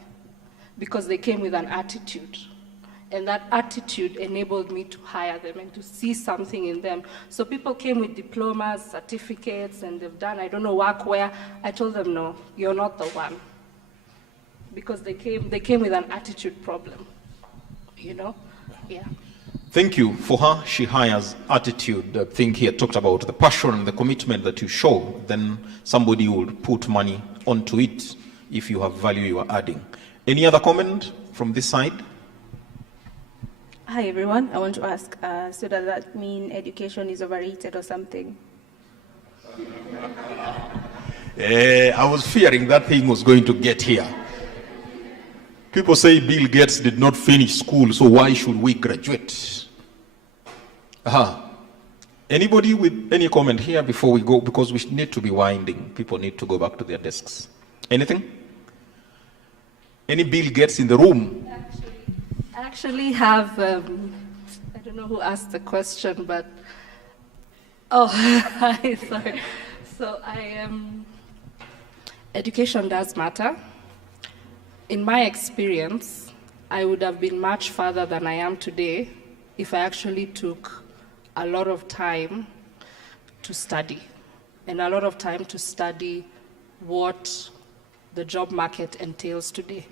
because they came with an attitude. And that attitude enabled me to hire them and to see something in them. So people came with diplomas, certificates, and they've done, I don't know, work where. I told them, no, you're not the one. Because they came with an attitude problem, you know? Yeah. Thank you. For her, she hires attitude. I think he had talked about the passion and the commitment that you show. Then somebody would put money onto it if you have value you are adding. Any other comment from this side? Hi everyone, I want to ask, so does that mean education is overrated or something? I was fearing that thing was going to get here. People say Bill Gates did not finish school, so why should we graduate? Anybody with any comment here before we go? Because we need to be winding. People need to go back to their desks. Anything? Any Bill Gates in the room? I actually have, I don't know who asked the question, but, sorry. So education does matter. In my experience, I would have been much further than I am today if I actually took a lot of time to study, and a lot of time to study what the job market entails today.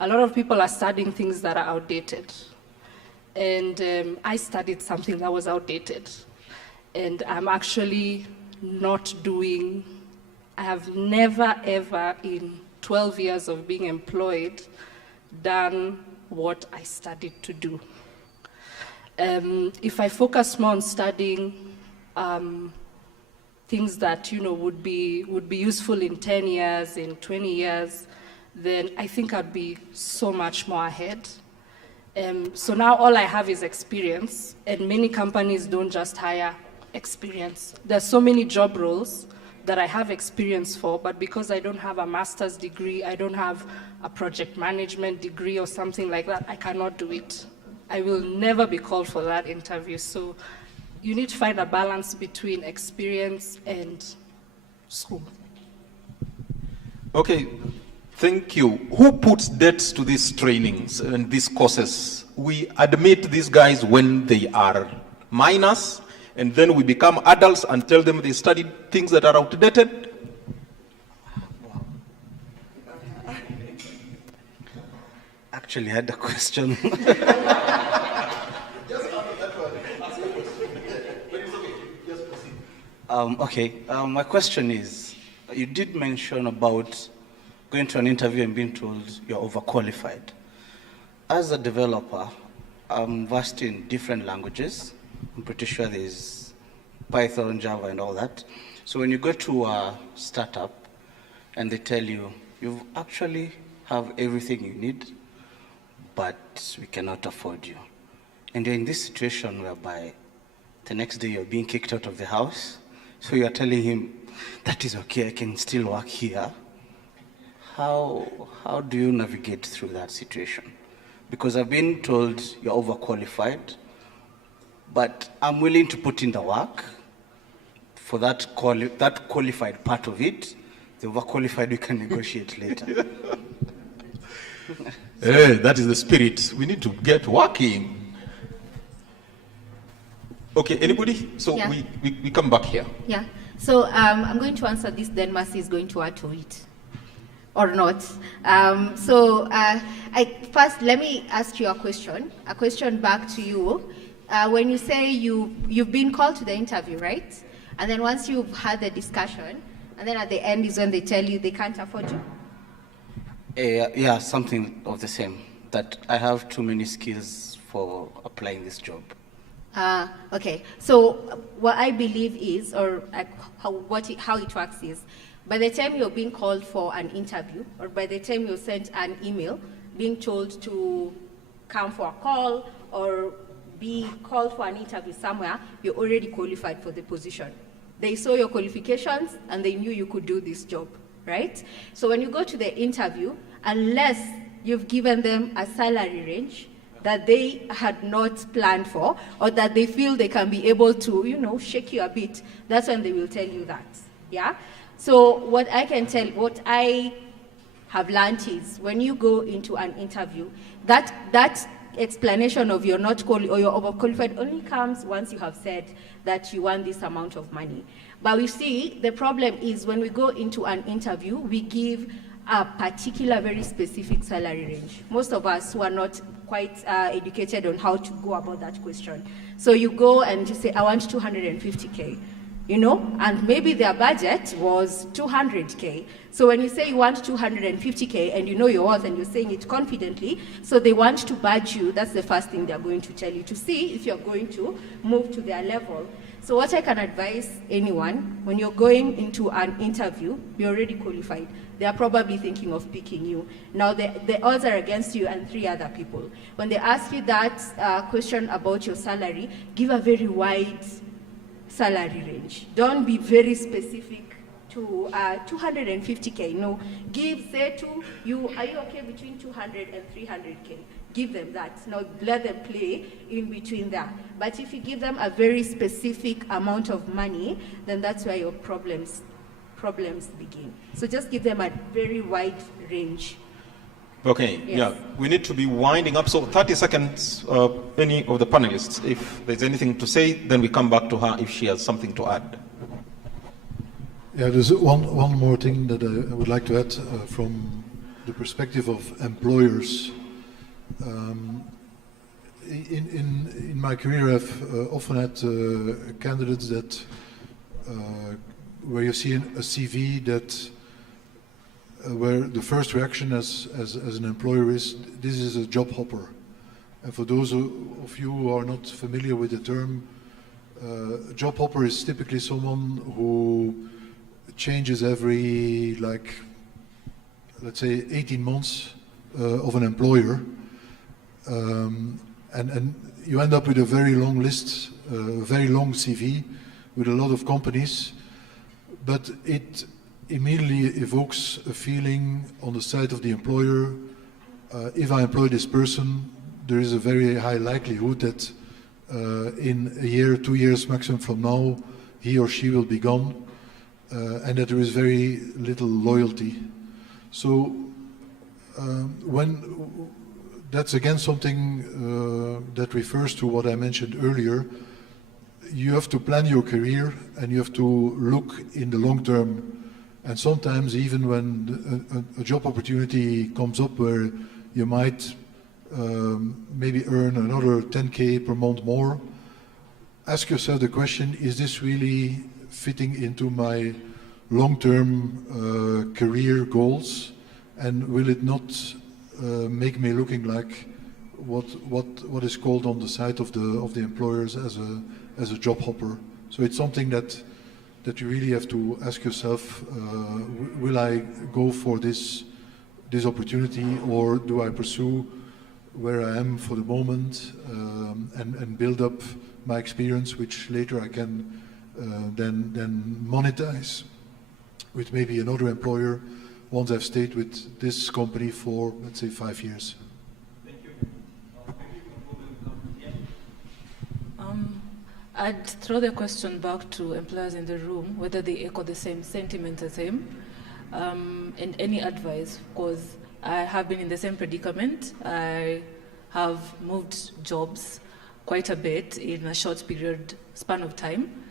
A lot of people are studying things that are outdated. And I studied something that was outdated. And I'm actually not doing, I have never ever in 12 years of being employed done what I studied to do. If I focus more on studying things that, you know, would be useful in 10 years, in 20 years, then I think I'd be so much more ahead. So now all I have is experience, and many companies don't just hire experience. There's so many job roles that I have experience for, but because I don't have a master's degree, I don't have a project management degree or something like that, I cannot do it. I will never be called for that interview. So you need to find a balance between experience and school. Okay. Thank you. Who puts dates to these trainings and these courses? We admit these guys when they are minors, and then we become adults and tell them they studied things that are outdated. actually had a question. My question is, you did mention about going to an interview and being told you're overqualified. As a developer, I'm versed in different languages. I'm pretty sure there's Python, Java, and all that. So when you go to a startup and they tell you, you actually have everything you need, but we cannot afford you. And you're in this situation whereby the next day you're being kicked out of the house, so you're telling him, that is okay, I can still work here. How do you navigate through that situation? Because I've been told you're overqualified, but I'm willing to put in the work for that qualified part of it. The overqualified we can negotiate later. That is the spirit. We need to get working. Okay, anybody? So Yeah. we come back here. Yeah. So I'm going to answer this, then Mercy is going to add to it. Or not. First, let me ask you a question back to you. When you say you've been called to the interview, right? And then once you've had the discussion, and then at the end is when they tell you they can't afford you? Yeah, something of the same. That I have too many skills for applying this job. Okay. So what I believe is, or how it works is, by the time you're being called for an interview, or by the time you're sent an email, being told to come for a call or be called for an interview somewhere, you're already qualified for the position. They saw your qualifications and they knew you could do this job, right? So when you go to the interview, unless you've given them a salary range that they had not planned for, or that they feel they can be able to, shake you a bit, that's when they will tell you that, yeah? So what I have learned is, when you go into an interview, that explanation of you're not or you're overqualified only comes once you have said that you want this amount of money. But we see the problem is when we go into an interview, we give a particular, very specific salary range. Most of us who are not quite educated on how to go about that question. So you go and you say, I want 250K. And maybe their budget was 200K. So when you say you want 250K and you know your worth and you're saying it confidently, so they want to budge you, that's the first thing they're going to tell you, to see if you're going to move to their level. So what I can advise anyone, when you're going into an interview, you're already qualified. They are probably thinking of picking you. Now the odds are against you and 3 other people. When they ask you that question about your salary, give a very wide salary range. Don't be very specific to 250K. No, are you okay between 200 and 300K? Give them that. Now let them play in between that. But if you give them a very specific amount of money, then that's where your problems begin. So just give them a very wide range. Okay, Yes. yeah, we need to be winding up. So 30 seconds, any of the panelists, if there's anything to say, then we come back to her if she has something to add. Yeah, there's one more thing that I would like to add from the perspective of employers. In my career, I've often had candidates that where you see a CV that where the first reaction as an employer is, this is a job hopper. And for those of you who are not familiar with the term, job hopper is typically someone who changes every, let's say 18 months of an employer. And you end up with a very long list, a very long CV with a lot of companies, but it immediately evokes a feeling on the side of the employer, if I employ this person, there is a very high likelihood that in a year, 2 years maximum from now, he or she will be gone, and that there is very little loyalty. So when that's again something that refers to what I mentioned earlier, you have to plan your career and you have to look in the long term. And sometimes even when a job opportunity comes up where you might maybe earn another 10K per month more, ask yourself the question, is this really fitting into my long-term career goals, and will it not make me looking like what is called on the side of the employers as a job hopper? So it's something that you really have to ask yourself, will I go for this opportunity, or do I pursue where I am for the moment and build up my experience, which later I can then monetize with maybe another employer once I've stayed with this company for, let's say, 5 years. I'd throw the question back to employers in the room, whether they echo the same sentiment as him, and any advice, because I have been in the same predicament. I have moved jobs quite a bit in a short span of time,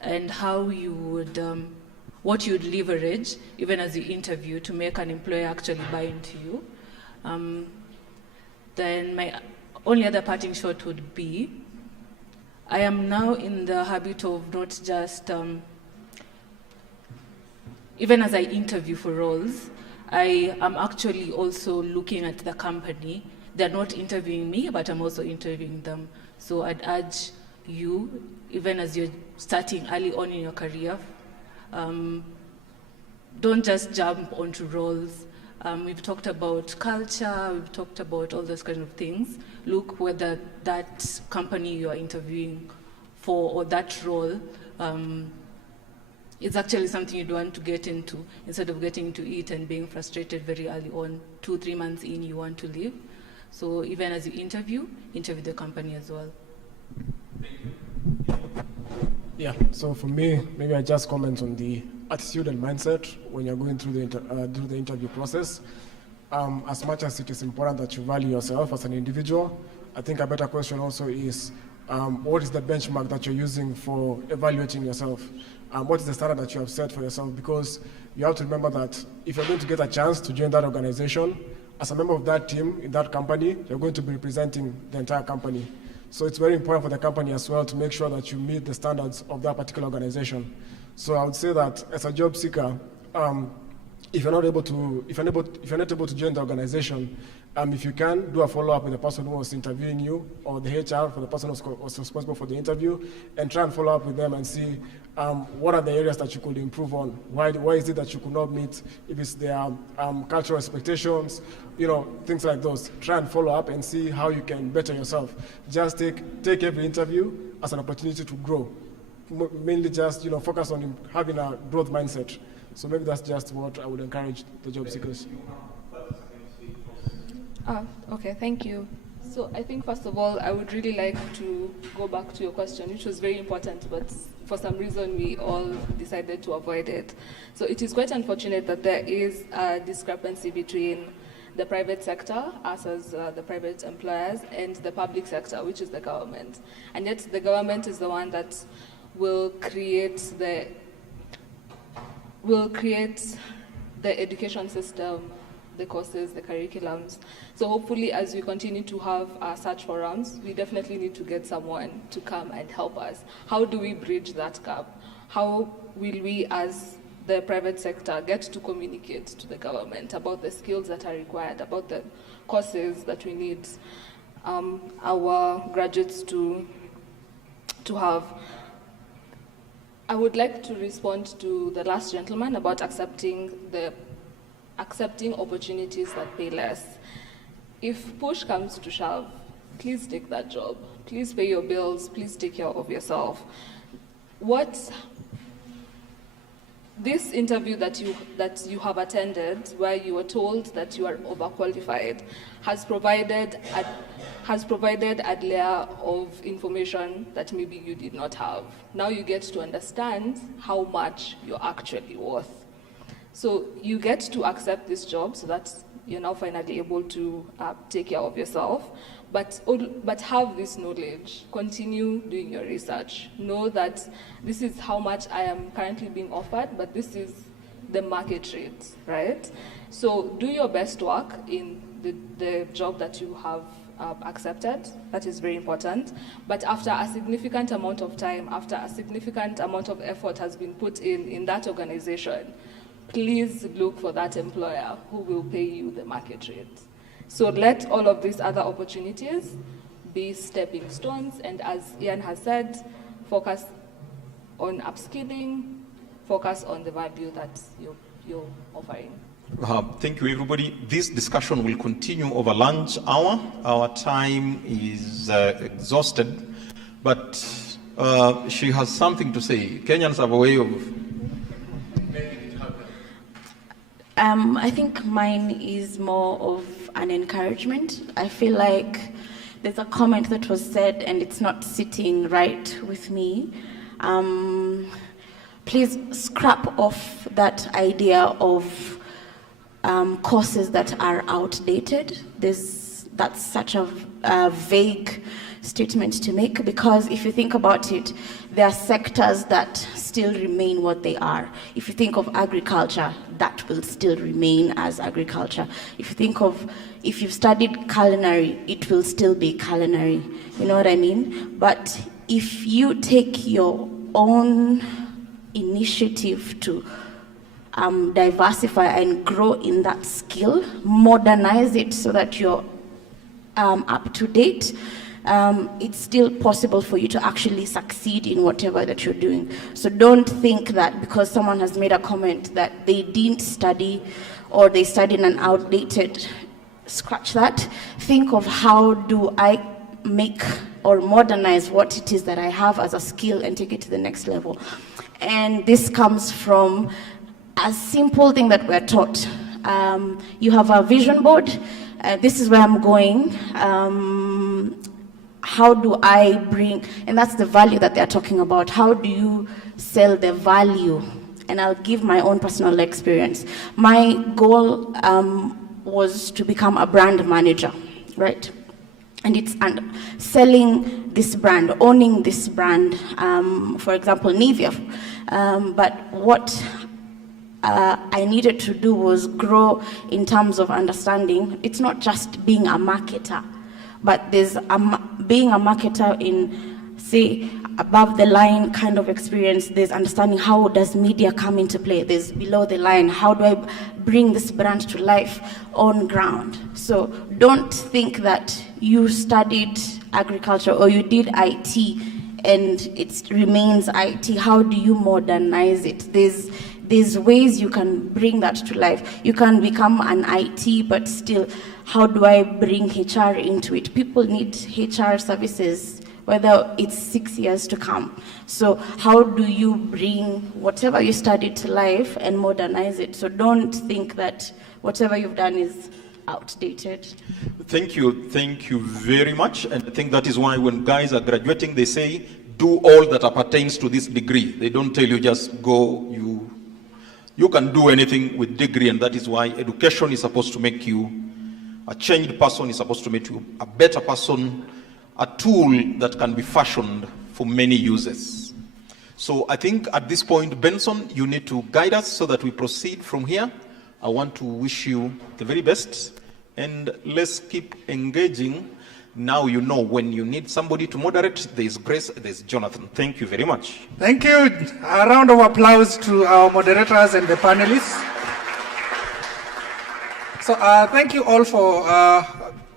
and how you would, what you'd leverage, even as you interview, to make an employer actually buy into you. Then my only other parting shot would be, I am now in the habit of not just, even as I interview for roles, I am actually also looking at the company. They're not interviewing me, but I'm also interviewing them. So I'd urge you, even as you're starting early on in your career, don't just jump onto roles. We've talked about culture, we've talked about all those kind of things. Look whether that company you are interviewing for or that role is actually something you'd want to get into, instead of getting into it and being frustrated very early on. 2-3 months in, you want to leave. So even as you interview the company as well. Yeah, so for me, maybe I just comment on the attitude and mindset when you're going through the interview process. As much as it is important that you value yourself as an individual, I think a better question also is, what is the benchmark that you're using for evaluating yourself? What is the standard that you have set for yourself? Because you have to remember that if you're going to get a chance to join that organization, as a member of that team in that company, you're going to be representing the entire company. So it's very important for the company as well to make sure that you meet the standards of that particular organization. So I would say that as a job seeker, if you're not able to join the organization, if you can, do a follow-up with the person who was interviewing you, or the HR for the person who was responsible for the interview, and try and follow up with them and see what are the areas that you could improve on. Why is it that you could not meet? If it's their cultural expectations, things like those. Try and follow up and see how you can better yourself. Just take every interview as an opportunity to grow. Mainly just focus on having a growth mindset. So maybe that's just what I would encourage the job seekers. Okay, thank you. So I think first of all, I would really like to go back to your question, which was very important, but for some reason we all decided to avoid it. So it is quite unfortunate that there is a discrepancy between the private sector, us as the private employers, and the public sector, which is the government. And yet the government is the one that will create the education system, the courses, the curriculums. So hopefully as we continue to have such forums, we definitely need to get someone to come and help us. How do we bridge that gap? How will we as the private sector get to communicate to the government about the skills that are required, about the courses that we need our graduates to have? I would like to respond to the last gentleman about accepting opportunities that pay less. If push comes to shove, please take that job. Please pay your bills. Please take care of yourself. This interview that you have attended, where you were told that you are overqualified, has provided a layer of information that maybe you did not have. Now you get to understand how much you're actually worth. So you get to accept this job so that you're now finally able to take care of yourself, but have this knowledge. Continue doing your research. Know that this is how much I am currently being offered, but this is the market rate, right? So do your best work in the job that you have accepted. That is very important. But after a significant amount of time, after a significant amount of effort has been put in that organization, please look for that employer who will pay you the market rate. So let all of these other opportunities be stepping stones, and as Ian has said, focus on upskilling, focus on the value that you're offering. Thank you, everybody. This discussion will continue over lunch hour. Our time is exhausted, but she has something to say. Kenyans have a way of making it happen. I think mine is more of an encouragement. I feel like there's a comment that was said and it's not sitting right with me. Please scrap off that idea of courses that are outdated. That's such a vague statement to make, because if you think about it, there are sectors that still remain what they are. If you think of agriculture, that will still remain as agriculture. If you've studied culinary, it will still be culinary. You know what I mean? But if you take your own initiative to diversify and grow in that skill, modernize it so that you're up to date, it's still possible for you to actually succeed in whatever that you're doing. So don't think that because someone has made a comment that they didn't study or they studied an outdated, scratch that. Think of how do I make or modernize what it is that I have as a skill and take it to the next level. And this comes from a simple thing that we're taught. You have a vision board. This is where I'm going. How do I bring, and that's the value that they're talking about. How do you sell the value? And I'll give my own personal experience. My goal was to become a brand manager, right? And it's selling this brand, owning this brand, for example, Nivea. But what I needed to do was grow in terms of understanding. It's not just being a marketer, but there's being a marketer in, say, above the line kind of experience. There's understanding how does media come into play. There's below the line, how do I bring this brand to life on ground. So don't think that you studied agriculture or you did IT and it remains IT. How do you modernize it? There's ways you can bring that to life. You can become an IT, but still, how do I bring HR into it? People need HR services, whether it's 6 years to come. So how do you bring whatever you studied to life and modernize it? So don't think that whatever you've done is outdated. Thank you very much. And I think that is why when guys are graduating, they say, do all that pertains to this degree. They don't tell you just go, you can do anything with degree, and that is why education is supposed to make you a changed person, is supposed to make you a better person, a tool that can be fashioned for many uses. So I think at this point, Benson, you need to guide us so that we proceed from here. I want to wish you the very best, and let's keep engaging. Now you know when you need somebody to moderate, there's Grace, there's Jonathan. Thank you very much. Thank you. A round of applause to our moderators and the panelists. So thank you all for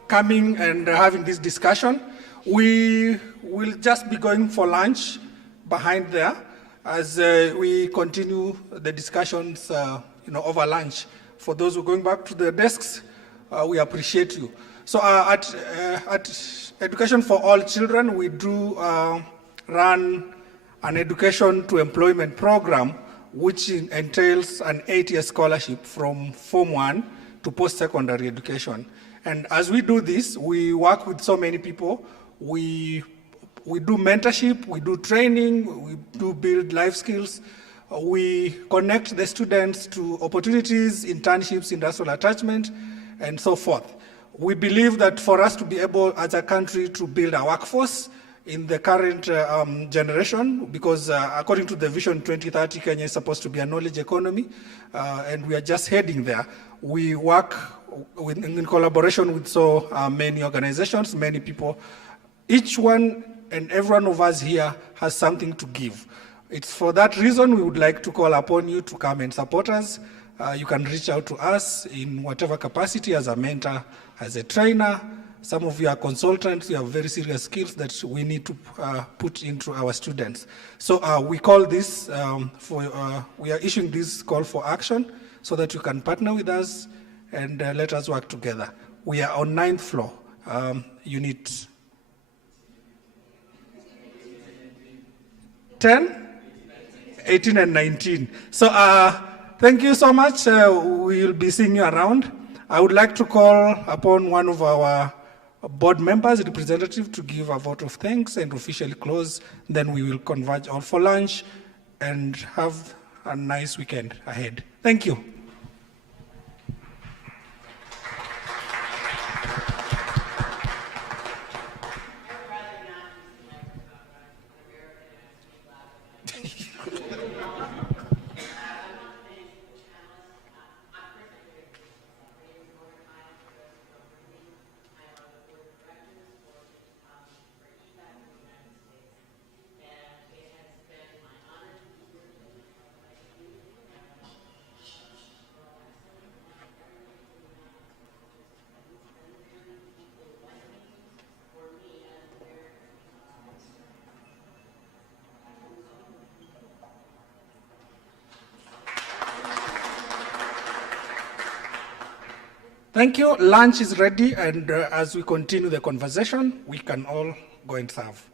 coming and having this discussion. We will just be going for lunch behind there as we continue the discussions over lunch. For those who are going back to their desks, we appreciate you. So at Education for All Children, we do run an education to employment program, which entails an 8-year scholarship from Form 1 to post-secondary education. And as we do this, we work with so many people. We do mentorship, we do training, we do build life skills. We connect the students to opportunities, internships, industrial attachment, and so forth. We believe that for us to be able as a country to build a workforce in the current generation, because according to the Vision 2030, Kenya is supposed to be a knowledge economy, and we are just heading there. We work in collaboration with so many organizations, many people. Each one and every one of us here has something to give. It's for that reason we would like to call upon you to come and support us. You can reach out to us in whatever capacity, as a mentor, as a trainer. Some of you are consultants, you have very serious skills that we need to put into our students. So we call this, we are issuing this call for action so that you can partner with us and let us work together. We are on 9th floor, unit 10, 18 and 19. So thank you so much. We will be seeing you around. I would like to call upon one of our board members, representative, to give a vote of thanks and officially close. Then we will converge all for lunch and have a nice weekend ahead. Thank you. Thank you. Lunch is ready, and as we continue the conversation, we can all go and serve.